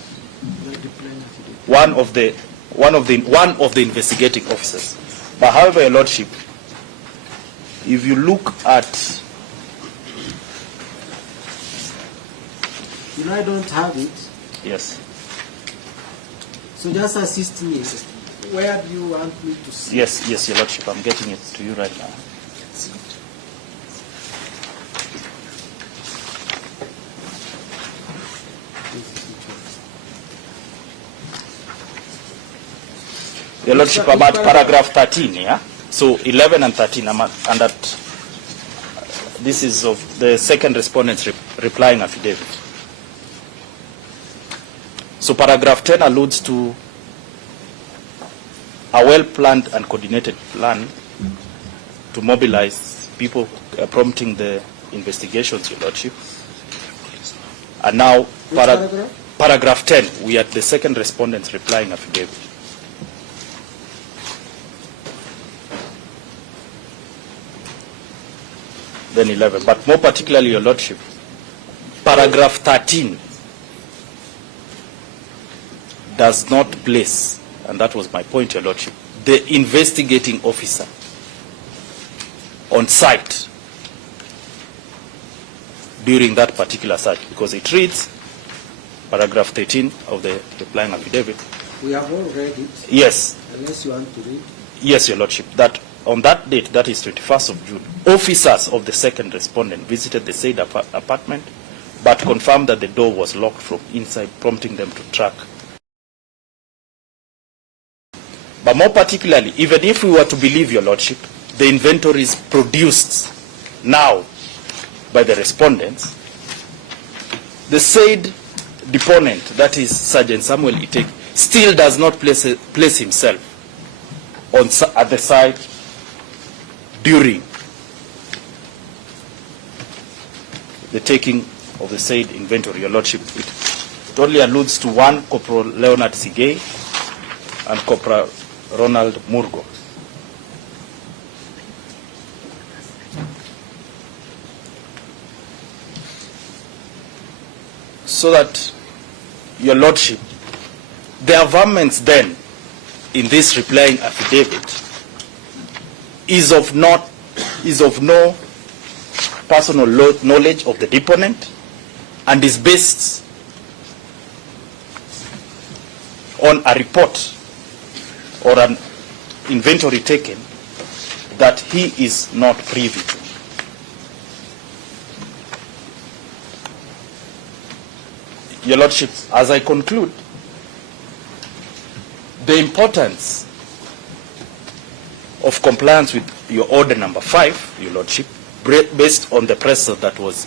One of the investigating officers. But however, Your Lordship, if you look at... You know, I don't have it. Yes. So just assist me. Where do you want me to see? Yes, Your Lordship, I'm getting it to you right now. Your Lordship, about paragraph 13, yeah? So 11 and 13, and that this is of the second respondent's replying affidavit. So paragraph 10 alludes to a well-planned and coordinated plan to mobilize people, prompting the investigations, Your Lordship. And now, paragraph 10, we are at the second respondent's replying affidavit. then 11, but more particularly, Your Lordship, paragraph 13 does not place, and that was my point, Your Lordship, the investigating officer on site during that particular search, because it reads, paragraph 13 of the replying affidavit. We have all read it. Yes. Unless you want to read. Yes, Your Lordship, that on that date, that is 21st of June, officers of the second respondent visited the said apartment, but confirmed that the door was locked from inside, prompting them to track. But more particularly, even if we were to believe, Your Lordship, the inventories produced now by the respondents, the said deponent, that is Sergeant Samuel Iteki, still does not place himself at the site during the taking of the said inventory, Your Lordship. It only alludes to one, Corporal Leonard Sigei and Corporal Ronald Murgo. So that, Your Lordship, the averments then in this replying affidavit is of no personal knowledge of the deponent and is based on a report or an inventory taken that he is not privy to. Your Lordship, as I conclude, the importance of compliance with your order number 5, Your Lordship, based on the press that was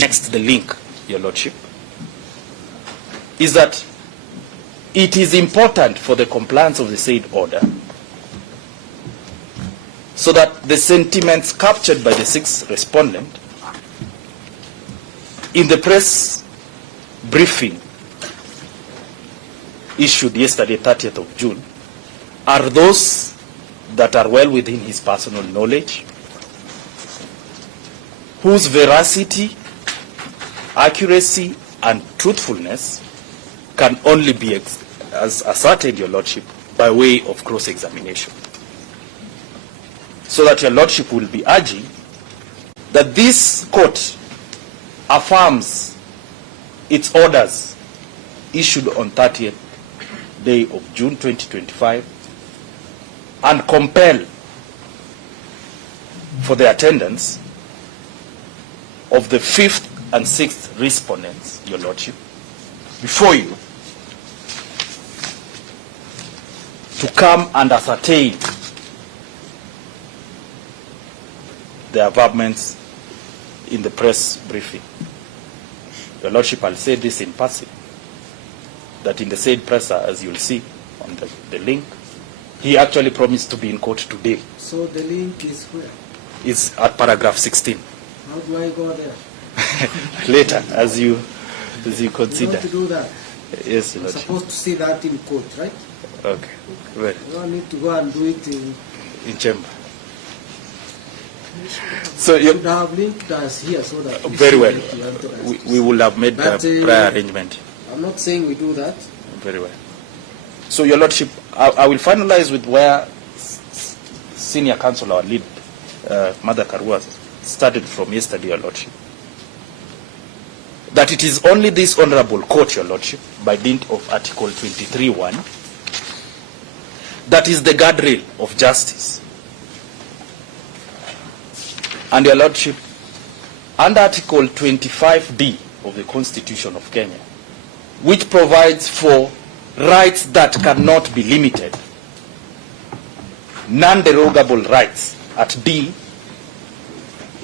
next to the link, Your Lordship, is that it is important for the compliance of the said order so that the sentiments captured by the 6th respondent in the press briefing issued yesterday, 30th of June, are those that are well within his personal knowledge, whose veracity, accuracy, and truthfulness can only be ascertained, Your Lordship, by way of cross-examination. So that Your Lordship will be urging that this court affirms its orders issued on 30th day of June 2025 and compel for the attendance of the 5th and 6th respondents, Your Lordship, before you to come and ascertain the averments in the press briefing. Your Lordship, I'll say this in passing, that in the said presser, as you'll see on the link, he actually promised to be in court today. So the link is where? It's at paragraph 16. How do I go there? Later, as you consider. You want to do that? Yes, Your You're Lordship. supposed to see that in court, right? Okay, well, You don't need to go and do it in chamber. So you you should have linked us here so that very well. you want to We will have made But, the prior arrangement. I'm not saying we do that. Very well. So, Your Lordship, I will finalize with where Senior Counsel, our lead, Mother Karua, started from yesterday, Your Lordship. That it is only this honorable court, Your Lordship, by dint of Article 23(1), that is the guardrail of justice. And, Your Lordship, under Article 25D of the Constitution of Kenya, which provides for rights that cannot be limited, non-derogable rights at D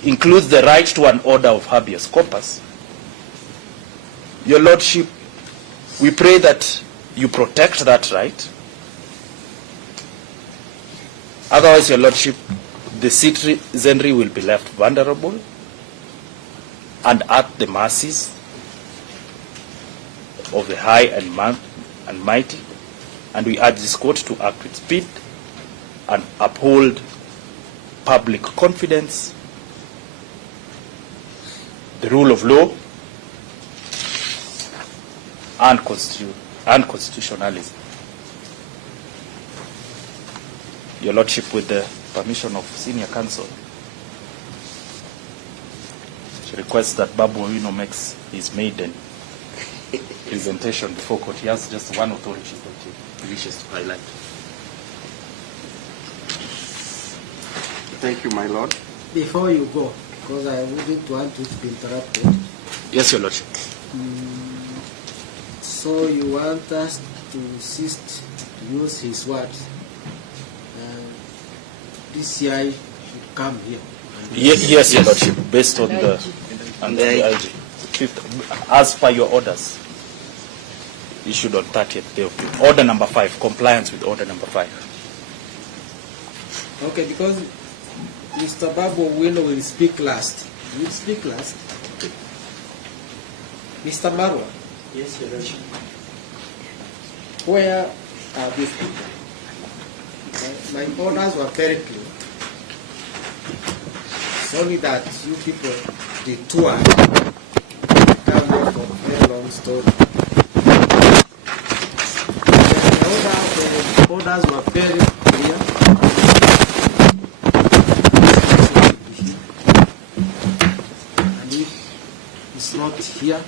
includes the right to an order of habeas corpus. Your Lordship, we pray that you protect that right. Otherwise, Your Lordship, the citizenry will be left vulnerable and at the mercies of the high and mighty, and we urge this court to act with speed and uphold public confidence, the rule of law, and constitutionalism. Your Lordship, with the permission of Senior Counsel, she requests that Babu Owino makes his maiden presentation before court. He has just one authority that he wishes to highlight. Thank you, my lord. Before you go, because I wouldn't want you to be interrupted. Yes, Your Lordship. So you want us to cease to use his words. DCI should come here. Yes, Your Lordship, based on the IG. As per your orders issued on 30th day of June. Order number 5, compliance with order number 5. Okay, because Mr. Babu Owino will speak last. You will speak last. Mr. Marwa. Yes, Your Lordship. Where are these people? My orders were very clear. It's only that you people detoured, come here for a very long story. The orders were very clear. And if it's not here,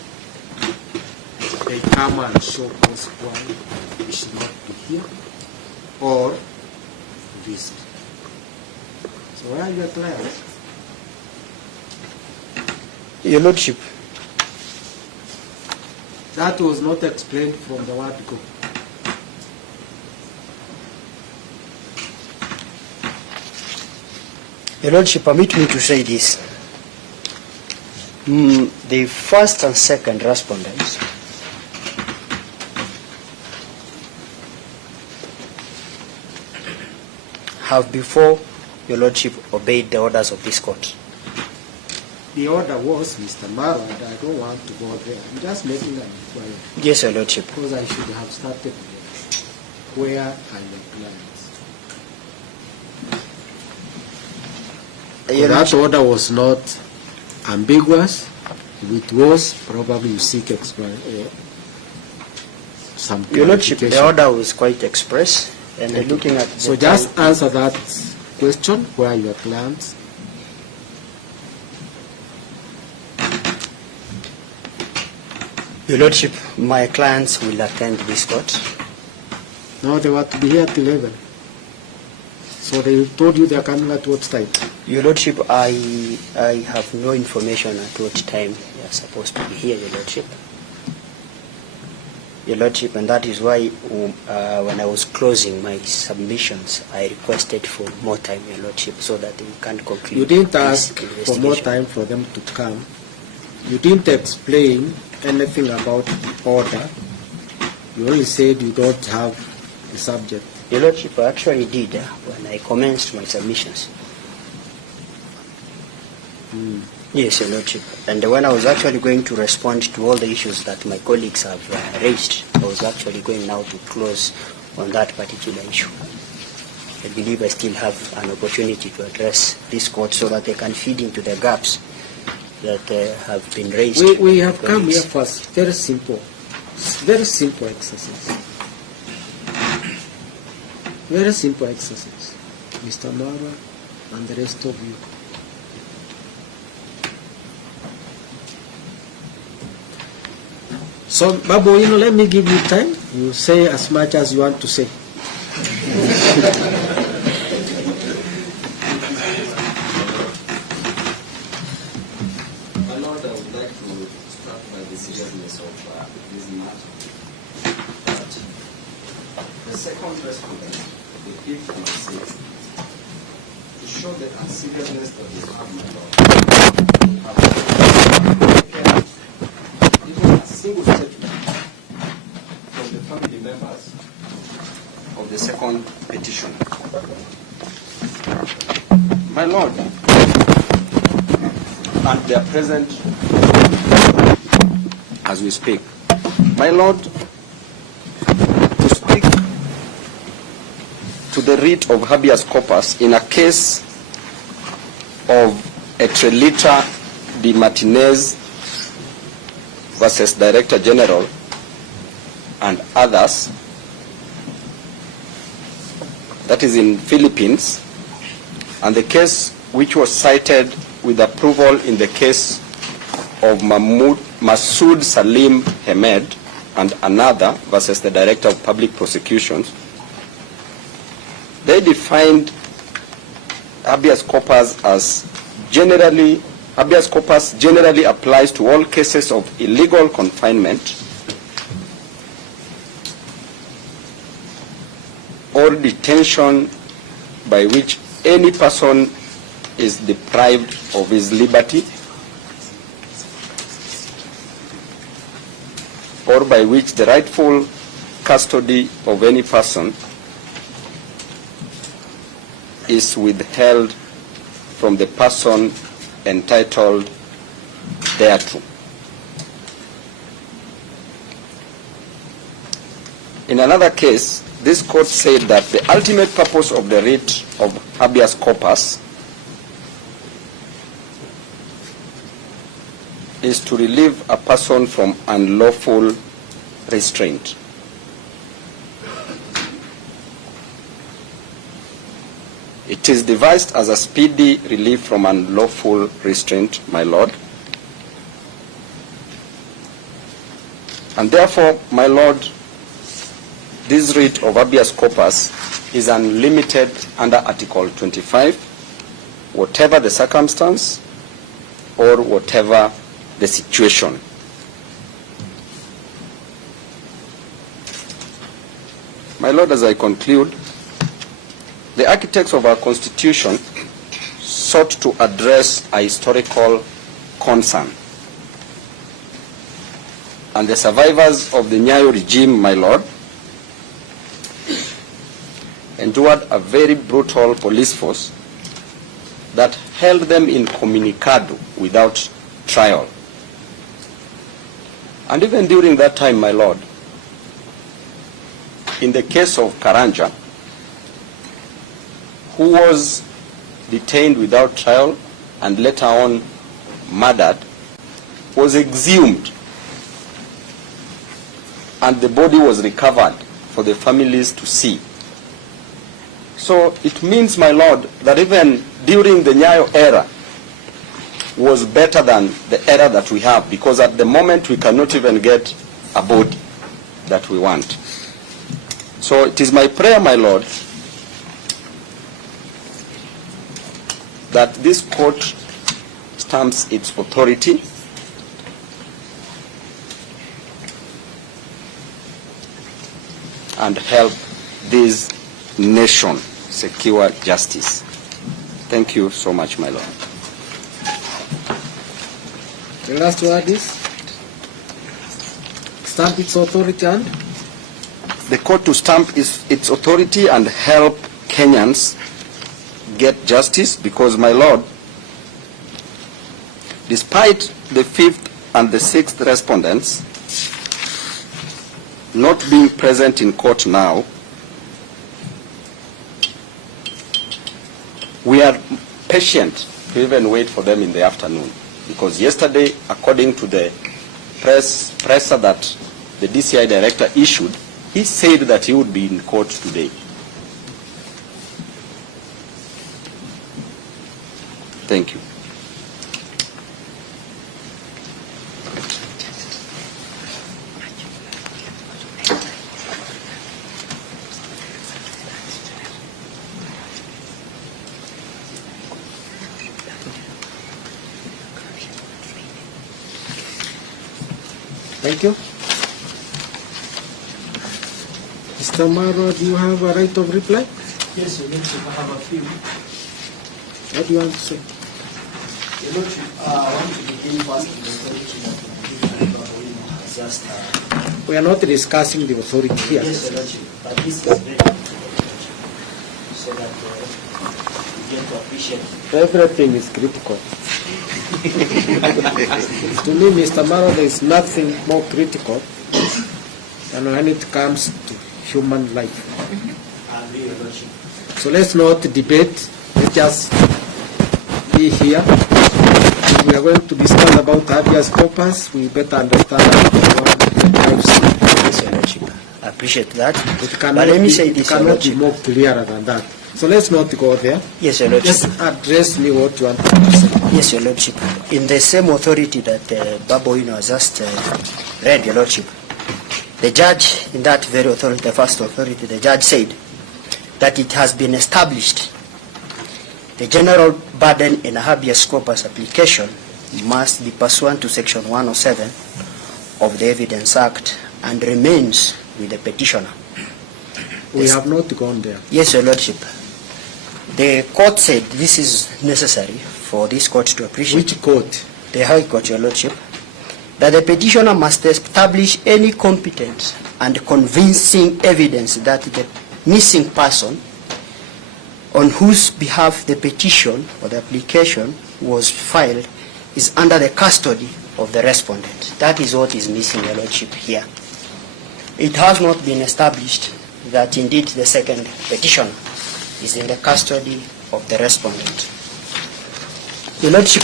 they come and show us why we should not be here or visit. So where are your clients? Your Lordship. That was not explained from the word go. Your Lordship, permit me to say this. The first and second respondents have before Your Lordship obeyed the orders of this court. The order was, Mr. Maro, and I don't want to go there. I'm just making an inquiry. Yes, Your Lordship. Because I should have started there. Where are your clients? That order was not ambiguous. If it was, probably you seek some Your Lordship, the order was quite express. And looking at so just answer that question, where are your clients? Your Lordship, my clients will attend this court. No, they were to be here at 11. So they told you they are coming at what time? Your Lordship, I have no information at what time they are supposed to be here, Your Lordship. Your Lordship, and that is why when I was closing my submissions, I requested for more time, Your Lordship, so that we can conclude. You didn't ask for more time for them to come. You didn't explain anything about the order. You only said you don't have the subject. Your Lordship, I actually did when I commenced my submissions. Yes, Your Lordship. And when I was actually going to respond to all the issues that my colleagues have raised, I was actually going now to close on that particular issue. I believe I still have an opportunity to address this court so that they can feed into the gaps that have been raised. We have come here for very simple exercise. Very simple exercise. Mr. Mara and the rest of you. So, Babu, let me give you time. You say as much as you want to say. My Lord, I would like to start by the seriousness of this matter. But the second respondent, the 5th and the 6th, to show the seriousness that they have, my Lord, even a single statement from the family members of the second petition. My Lord, and they are present as we speak. My Lord, to speak to the writ of habeas corpus in a case of Etrelita de Martinez versus Director General and others, that is in Philippines, and the case which was cited with approval in the case of Masood Salim Hamed and another versus the Director of Public Prosecutions, they defined habeas corpus as habeas corpus generally applies to all cases of illegal confinement or detention by which any person is deprived of his liberty or by which the rightful custody of any person is withheld from the person entitled thereto. In another case, this court said that the ultimate purpose of the writ of habeas corpus is to relieve a person from unlawful restraint. It is devised as a speedy relief from unlawful restraint, my Lord. And therefore, my Lord, this writ of habeas corpus is unlimited under Article 25, whatever the circumstance or whatever the situation. My Lord, as I conclude, the architects of our Constitution sought to address a historical concern. And the survivors of the Nyayo regime, my Lord, endured a very brutal police force that held them incommunicado without trial. And even during that time, my Lord, in the case of Kanja, who was detained without trial and later on murdered, was exhumed and the body was recovered for the families to see. So it means, my Lord, that even during the Nyayo era was better than the era that we have, because at the moment we cannot even get a body that we want. So it is my prayer, my Lord, that this court stamps its authority and help this nation secure justice. Thank you so much, my Lord. The last word is stamp its authority and the court to stamp its authority and help Kenyans get justice, because, my Lord, despite the 5th and the 6th respondents not being present in court now, we are patient to even wait for them in the afternoon, because yesterday, according to the presser that the DCI director issued, he said that he would be in court today. Thank you. Thank you. Mr. Maro, do you have a right of reply? Yes, I have a few. What do you want to say? Your Lordship, I want to begin first with the authority that has just... We are not discussing the authority here. Yes, Your Lordship, but this is very important, so that we get to appreciate. Everything is critical. To me, Mr. Maro, there is nothing more critical than when it comes to human life. I agree, Your Lordship. So let's not debate. Let's just be here. If we are going to discuss about habeas corpus, we better understand what drives it. Yes, Your Lordship. I appreciate that. It But cannot, let me be, say it this, Your cannot be Lordship. more clearer than that. So let's not go there. Yes, Your Lordship. Just address me what you want to say. Yes, Your Lordship. In the same authority that Baboino has just read, Your Lordship, the judge in that very authority, the first authority, the judge said that it has been established the general burden in a habeas corpus application must be pursuant to Section 107 of the Evidence Act and remains with the petitioner. We have not gone there. Yes, Your Lordship. The court said this is necessary for this court to appreciate. Which court? The High Court, Your Lordship. That the petitioner must establish any competent and convincing evidence that the missing person on whose behalf the petition or the application was filed is under the custody of the respondent. That is what is missing, Your Lordship, here. It has not been established that indeed the second petitioner is in the custody of the respondent. Your Lordship,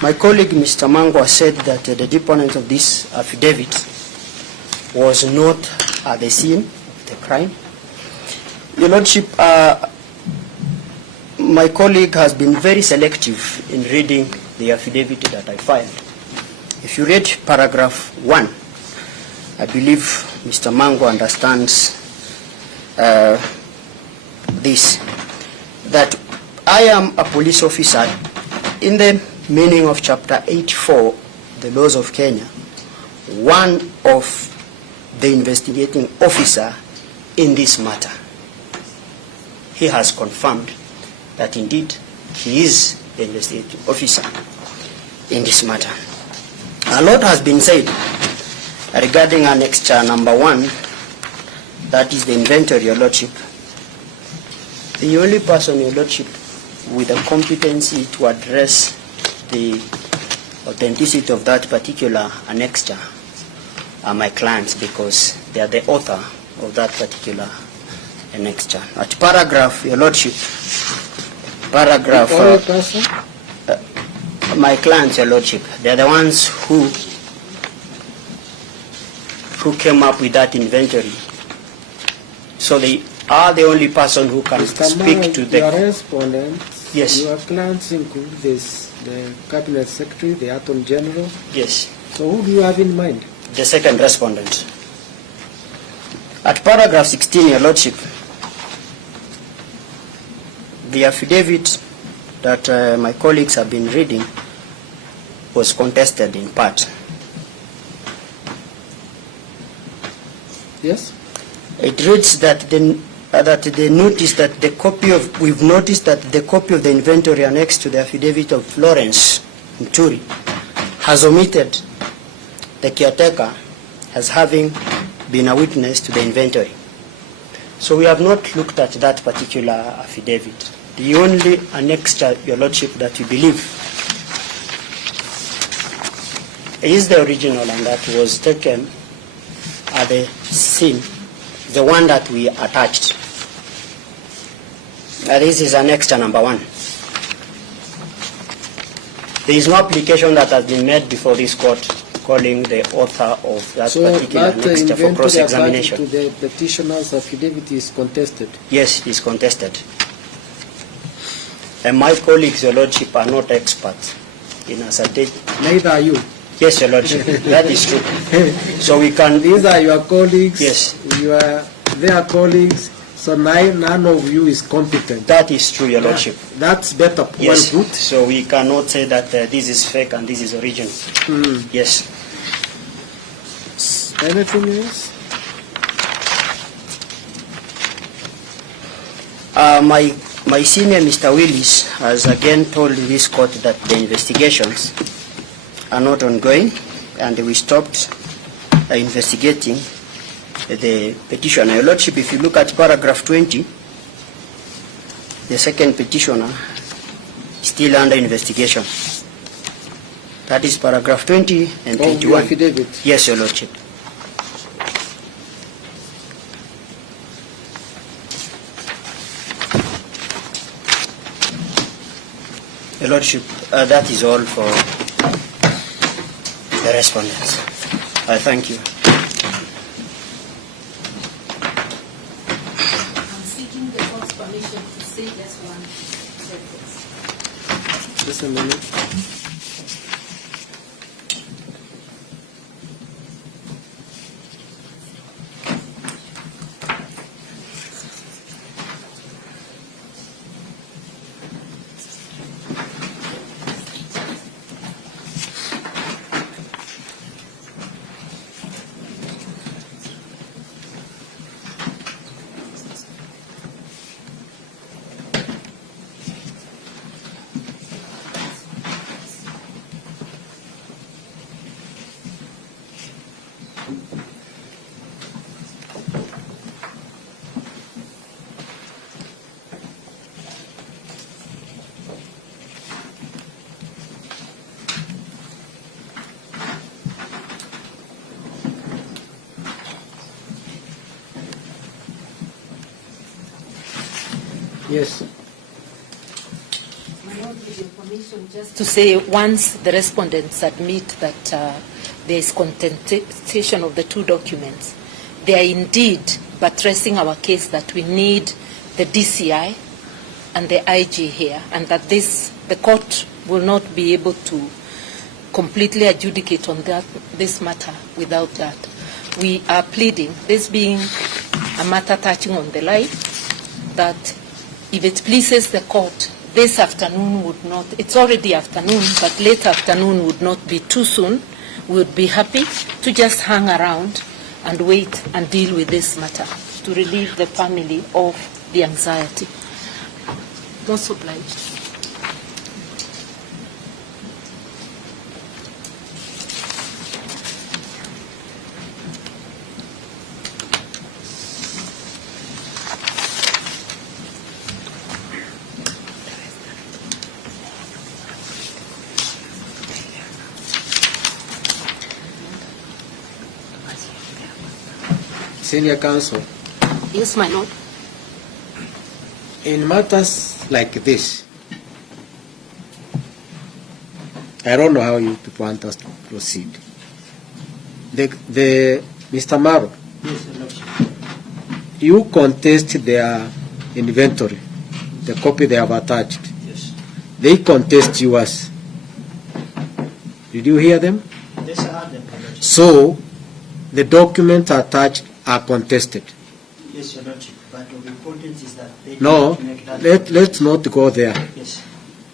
my colleague Mr. Mangwa said that the deponent of this affidavit was not at the scene of the crime. Your Lordship, my colleague has been very selective in reading the affidavit that I filed. If you read paragraph 1, I believe Mr. Mangwa understands this, that I am a police officer in the meaning of chapter 84, the laws of Kenya, one of the investigating officer in this matter. He has confirmed that indeed he is the investigating officer in this matter. A lot has been said regarding annexure number 1, that is the inventory, Your Lordship. The only person, Your Lordship, with the competency to address the authenticity of that particular annexure are my clients, because they are the author of that particular annexure. At paragraph, Your Lordship, paragraph... my clients, Your Lordship, they are the ones who came up with that inventory. So they are the only person who can speak to the... Your respondent, yes. Your clients include this, the Cabinet Secretary, the Attorney General. Yes. So who do you have in mind? The second respondent. At paragraph 16, Your Lordship, the affidavit that my colleagues have been reading was contested in part. Yes? It reads that they noticed that the copy of, we've noticed that the copy of the inventory annexed to the affidavit of Florence Nturi has omitted the caretaker as having been a witness to the inventory. So we have not looked at that particular affidavit. The only annexure, Your Lordship, that we believe is the original and that was taken at the scene, the one that we attached. This is annexure number 1. There is no application that has been made before this court calling the author of that particular annexure for cross-examination. So that the petitioner's affidavit is contested? Yes, it's contested. And my colleagues, Your Lordship, are not experts in ascertaining. Neither are you. Yes, Your Lordship, that is true. So we can... These are your colleagues. Yes. You are their colleagues. So none of you is competent. That is true, Your Lordship. That's better. Yes. Well, good. So we cannot say that this is fake and this is original. Yes. Anything else? My senior, Mr. Willis, has again told this court that the investigations are not ongoing, and we stopped investigating the petitioner. Your Lordship, if you look at paragraph 20, the second petitioner is still under investigation. That is paragraph 20 and 21. Affidavit. Yes, Your Lordship. Your Your Lordship, that is all for the respondents. I thank you. I'm seeking the court's permission to say just one sentence. Just a minute. Yes. My Lord, with your permission, just to say, once the respondents admit that there is contestation of the two documents, they are indeed buttressing our case that we need the DCI and the IG here, and that the court will not be able to completely adjudicate on this matter without that. We are pleading, this being a matter touching on the life, that if it pleases the court, this afternoon would not, it's already afternoon, but late afternoon would not be too soon. We would be happy to just hang around and wait and deal with this matter to relieve the family of the anxiety. Most obliged. Senior counsel, Yes, my lord. in matters like this, I don't know how you people want us to proceed. Mr. Maro, Yes, Your Lordship. you contest their inventory, the copy they have attached. Yes. They contest yours. Did you hear them? Yes, I heard them, Your Lordship. So, the documents attached are contested. Yes, Your Lordship. But of importance is that they No, did not make that. let's not go there. Yes,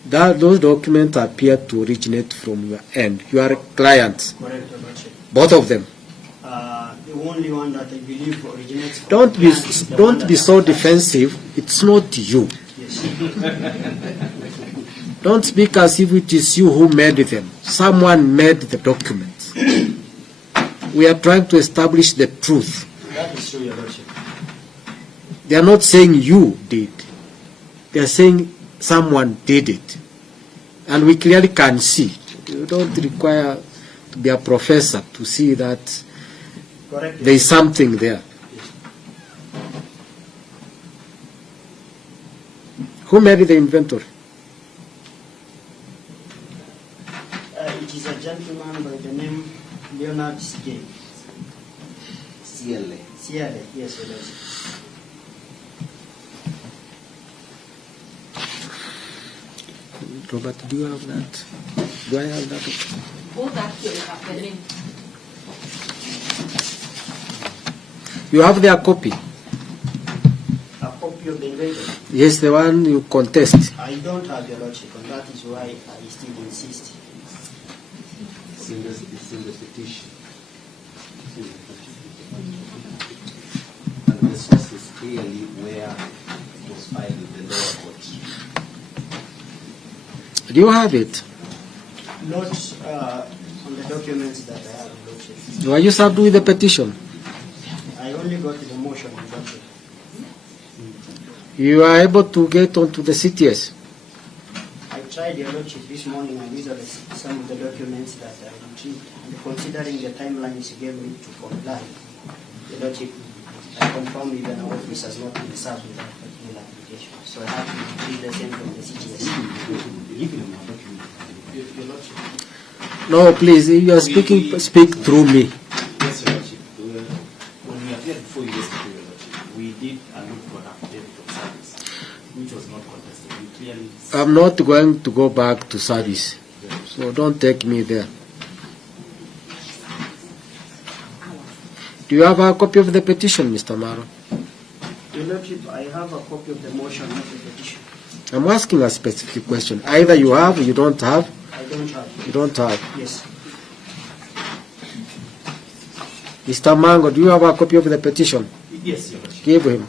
Those documents appear to originate from your end. You are clients, correct, Your Lordship. both of them. The only one that I believe originates from Don't the client is the one be that so I've touched. defensive. It's not you. Yes. Don't speak as if it is you who made them. Someone made the documents. We are trying to establish the truth. That is true, Your Lordship. They are not saying you did. They are saying someone did it. And we clearly can see. You don't require to be a professor to see that Correct. there is something there. Who made the inventory? It is a gentleman by the name Leonard C.J. CLA. Sierra, yes, Your Lordship. Robert, do you have that? Do I have that? Both actually have the name. You have their copy? A copy of the inventory. Yes, the one you contest. I don't have, Your Lordship, and that is why I still insist. It's in the petition. And the source is clearly where it was filed with the lower court. Do you have it? Not on the documents that I have, Your Lordship. Were you served with the petition? I only got the motion, Your Lordship. You are able to get onto the CTS? I tried, Your Lordship, this morning, and these are some of the documents that I retrieved. And considering the timelines you gave me to comply, Your Lordship, I confirm even our office has not been served with that particular application. So I have to retrieve the same from the CTS. Give him a document. Your Lordship. No, please, if you are speaking, speak through me. Yes, Your Lordship. When we appeared before you yesterday, Your Lordship, we did look for an affidavit of service, which was not contested. We clearly. I'm not going to go back to service, so don't take me there. Do you have a copy of the petition, Mr. Maro? Your Lordship, I have a copy of the motion, not the petition. I'm asking a specific question. Either you have, you don't have. I don't have. You don't have. Yes. Mr. Mango, do you have a copy of the petition? Yes, Your Lordship. Give him.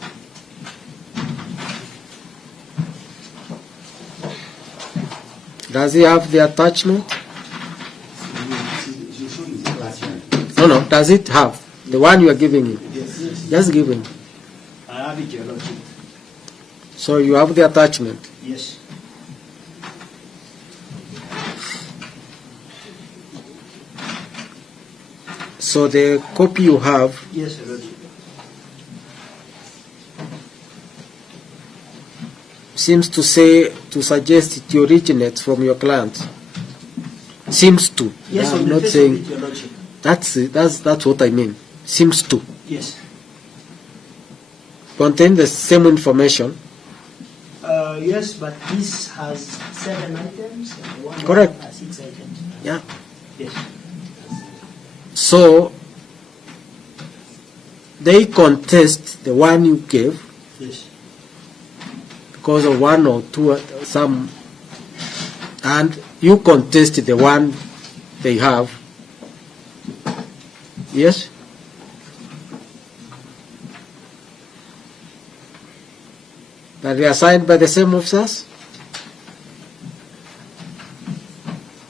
Does he have the attachment? No, does it have? The one you are giving him? Yes. Just give him. I have it, Your Lordship. So you have the attachment. Yes. So the copy you have Yes, Your Lordship. seems to suggest it originates from your client. Seems to. Yes, I'm on the not face saying of it, Your Lordship. that's what I mean. Seems to Yes. contain the same information. Yes, but this has 7 items. And one Correct. has 6 items. Yeah. Yes. So they contest the one you gave Yes. because of one or two some, and you contest the one they have. Yes. That they are signed by the same officers?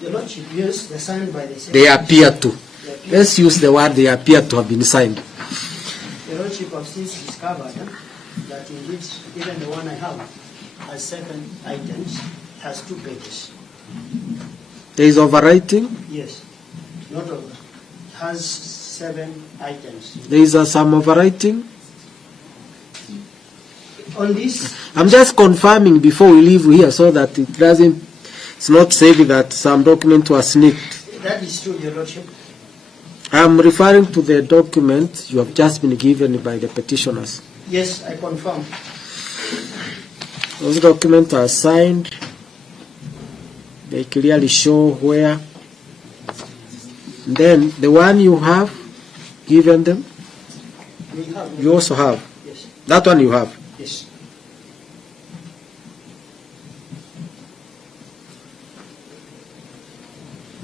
Your Lordship, yes, they're signed by the same. They appear to. They appear. Let's use the word they appear to have been signed. Your Lordship, I've since discovered that indeed, even the one I have has 7 items, has 2 pages. There is overwriting. Yes. Not over. Has 7 items. There is some overwriting. On this, I'm just confirming before we leave here so that it's not safe that some document was sneaked. that is true, Your Lordship. I'm referring to the document you have just been given by the petitioners. Yes, I confirm. Those documents are signed. They clearly show where. Then the one you have given them, We have. you also have. Yes. That one you have. Yes.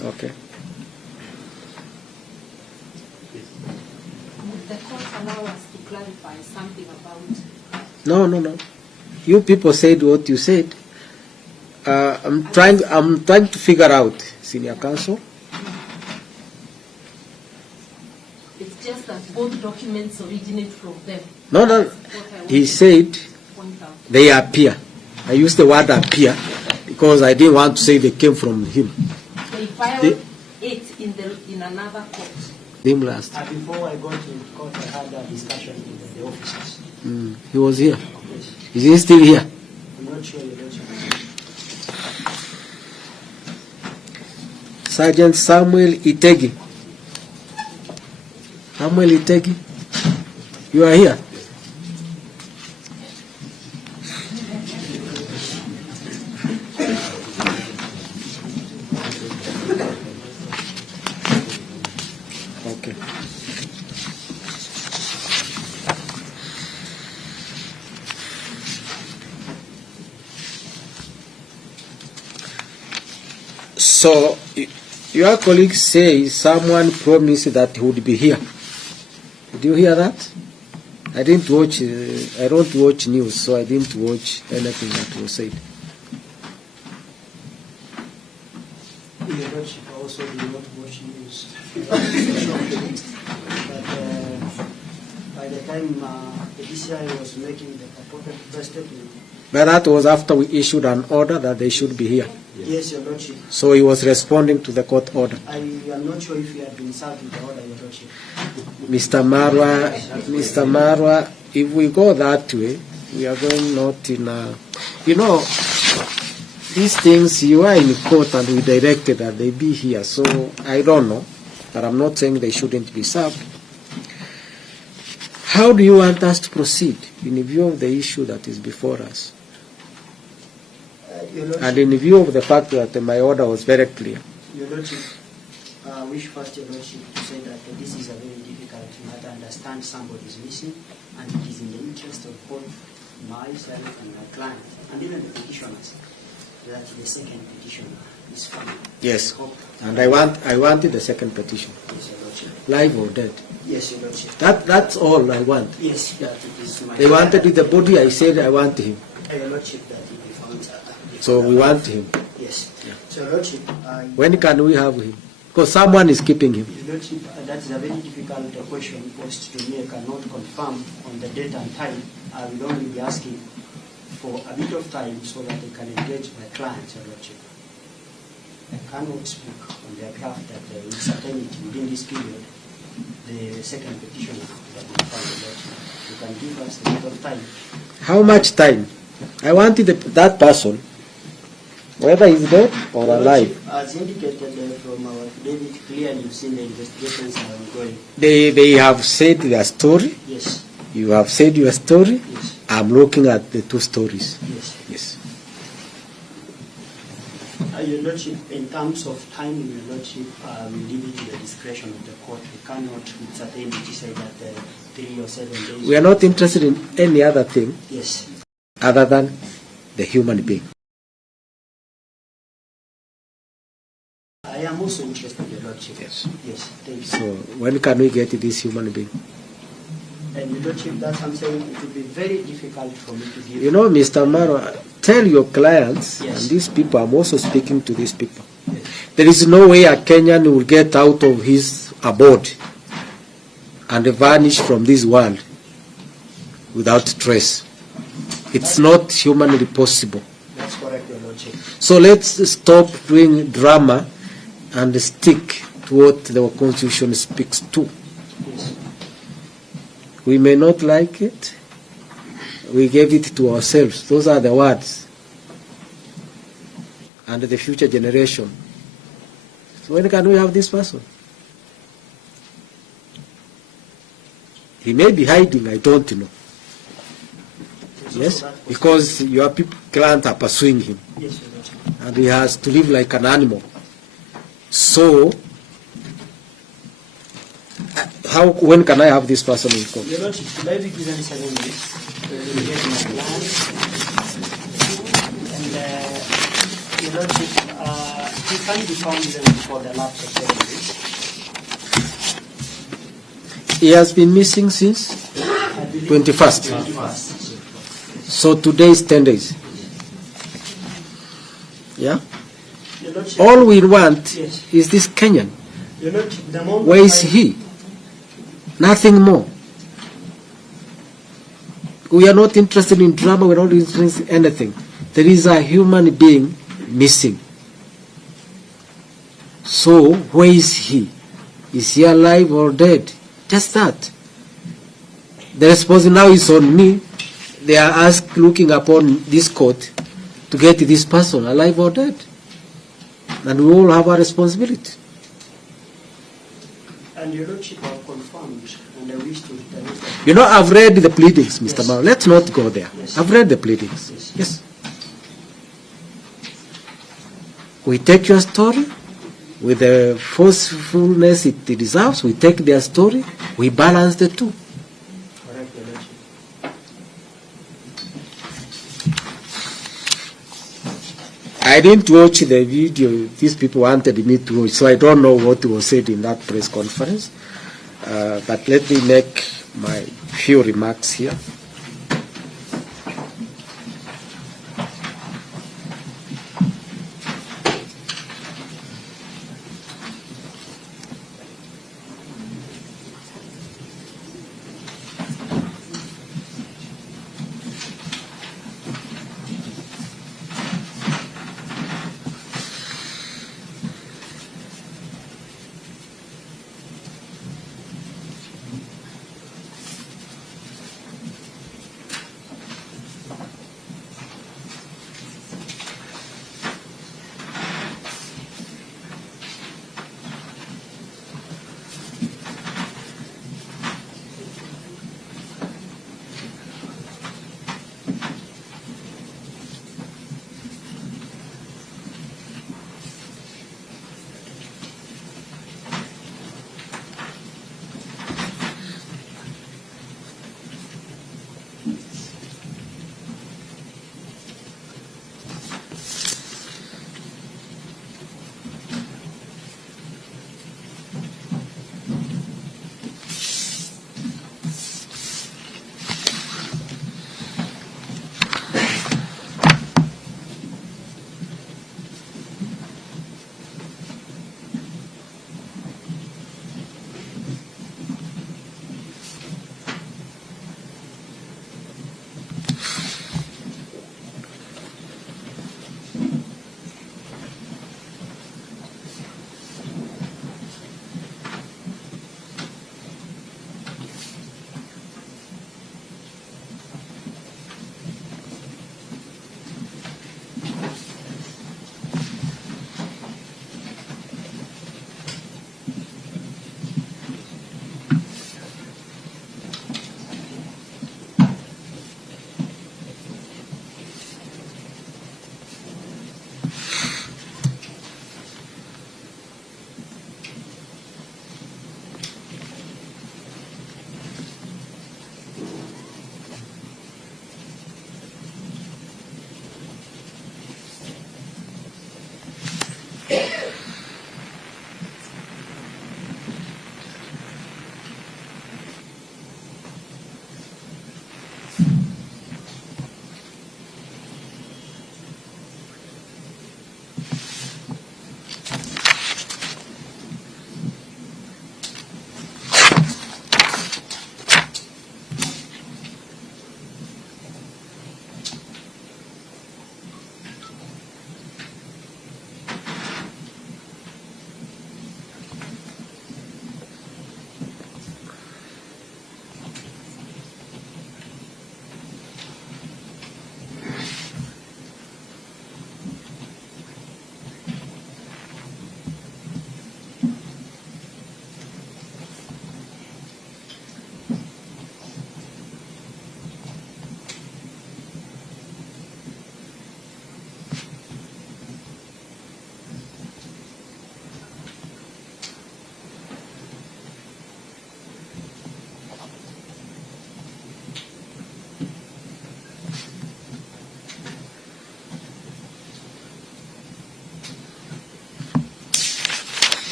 Okay. Would the court allow us to clarify something about? No. You people said what you said. I'm trying to figure out, Senior Counsel. It's just that both documents originate from them. No. That's what I He wanted said to point out. they appear. I used the word appear because I didn't want to say they came from him. They filed it in another court. Him last. Before I got to court, I had a discussion with the officers. He was here. Yes. Is he still here? I'm not sure, Your Lordship. Sergeant Samuel Itegi. Samuel Itegi, you are here. Okay. So, your colleague says someone promised that he would be here. Did you hear that? I didn't watch. I don't watch news, so I didn't watch anything that was said. Your Lordship, I also do not watch news. But by the time the DCI was making the purported press statement, But that was after we issued an order that they should be here. yes, Your Lordship, So he was responding to the court order. I am not sure if you have been served with the order, Your Lordship. Mr. Marwa, if we go that way, we are going not in a... these things, you are in court and we directed that they be here, so I don't know, but I'm not saying they shouldn't be served. How do you want us to proceed in view of the issue that is before us? And in view of the fact that my order was very clear. Your Lordship, wish first, Your Lordship, to say that this is a very difficult matter. Understand somebody is missing, and it is in the interest of both myself and my client, and even the petitioners, that the second petitioner is found. Yes, and I wanted the second petition. Yes, Your Lordship. Live or dead. Yes, Your Lordship. That's all I want. Yes, that it is my They wanted with the body, I said I want him. Your Lordship, that it be found. So we want him. Yes. So, Your Lordship, When can we have him? Because someone is keeping him. Your Lordship, that is a very difficult question posed to me. I cannot confirm on the date and time. I will only be asking for a bit of time so that I can engage my clients, Your Lordship. I cannot speak on their behalf that there is certainty within this period the second petitioner that will find, Your Lordship. You can give us a bit of time. How much time? I wanted that person, whether he's dead or alive. As indicated from our affidavit, clearly you've seen the investigations are ongoing. They have said their story. Yes. You have said your story. Yes. I'm looking at the two stories. Yes. Yes. Your Lordship, in terms of timing, Your Lordship, we leave it to the discretion of the court. We cannot with certainty say that 3 or 7 days. We are not interested in any other thing. Yes. Other than the human being. I am also interested, Your Lordship. Yes. Yes, thank you. So when can we get this human being? And Your Lordship, that's I'm saying it will be very difficult for me to give. You know, Mr. Maro, tell your clients, Yes. and these people, I'm also speaking to these people. Yes. There is no way a Kenyan will get out of his abode and vanish from this world without trace. It's not humanly possible. That's correct, Your Lordship. So let's stop doing drama and stick to what the Constitution speaks to. Yes. We may not like it. We gave it to ourselves. Those are the words. And the future generation. So when can we have this person? He may be hiding, I don't know. Yes, because your people, clients are pursuing him. Yes, Your Lordship. And he has to live like an animal. So, when can I have this person in court? Your Lordship, should I be given 7 days to engage my plan? And Your Lordship, he can be found even before the lapse of 7 days. He has been missing since 21st. 21st. So today is 10 days. Yeah? Your Lordship, All we want yes. is this Kenyan. Your Lordship, the moment Where is he? Nothing more. We are not interested in drama, we are not interested in anything. There is a human being missing. So, where is he? Is he alive or dead? Just that. The responsibility now is on me. They are looking upon this court to get this person alive or dead. And we all have a responsibility. And Your Lordship have confirmed, and I wish to reiterate that. You know, I've read the pleadings, Mr. Yes. Mao. Let's not go there. Yes. I've read the pleadings. Yes. Yes. We take your story with the forcefulness it deserves. We take their story. We balance the two. Correct, Your Lordship. I didn't watch the video these people wanted me to watch, so I don't know what was said in that press conference. But let me make my few remarks here.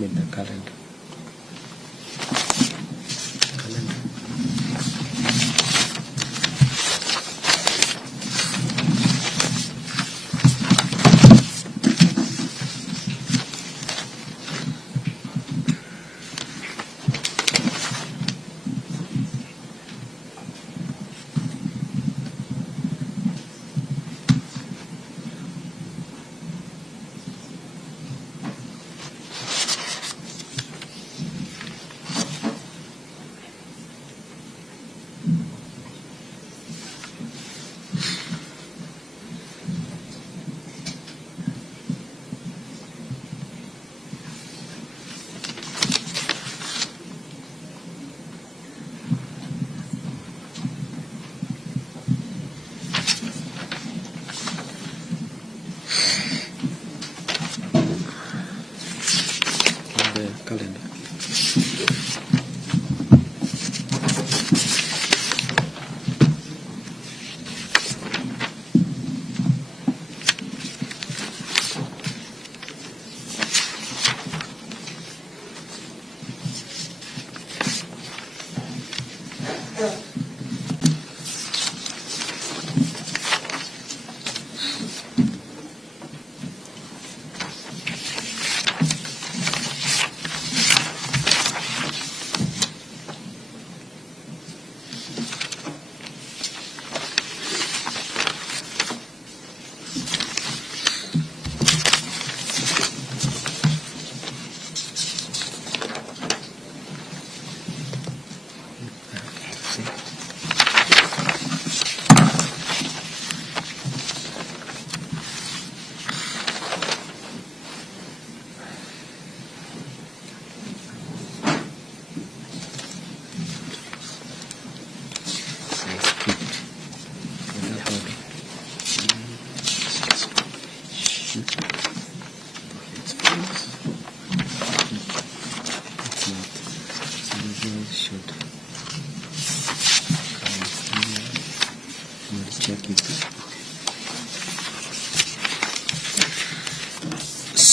The calendar. Calendar.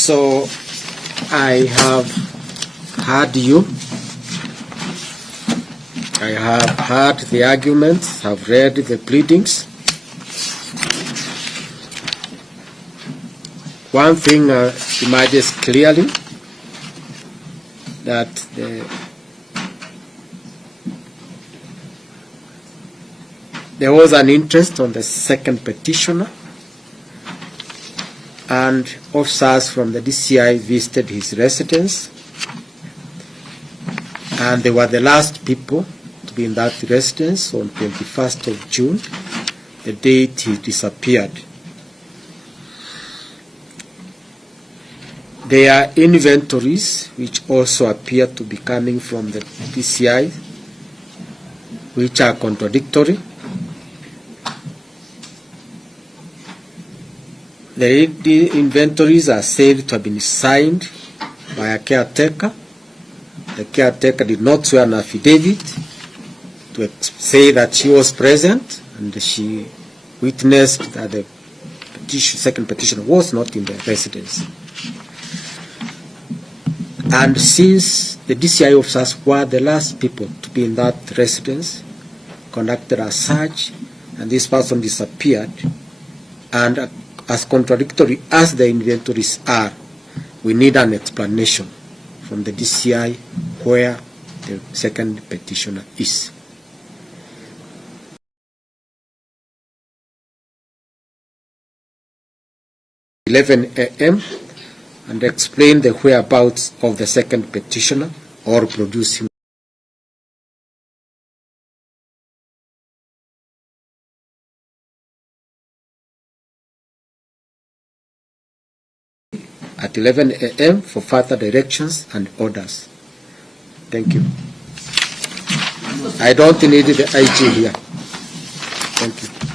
So I have heard you. I have heard the arguments, have read the pleadings. One thing emerges clearly, that there was an interest on the second petitioner, and officers from the DCI visited his residence, and they were the last people to be in that residence on 21st of June, the date he disappeared. There are inventories which also appear to be coming from the DCI, which are contradictory. The inventories are said to have been signed by a caretaker. The caretaker did not swear an affidavit to say that she was present and she witnessed that the second petitioner was not in the residence. And since the DCI officers were the last people to be in that residence, conducted a search, and this person disappeared, and as contradictory as the inventories are, we need an explanation from the DCI where the second petitioner is. At 11 a.m. and explain the whereabouts of the second petitioner or produce him. At 11 a.m. for further directions and orders. Thank you. I don't need the IG here. Thank you.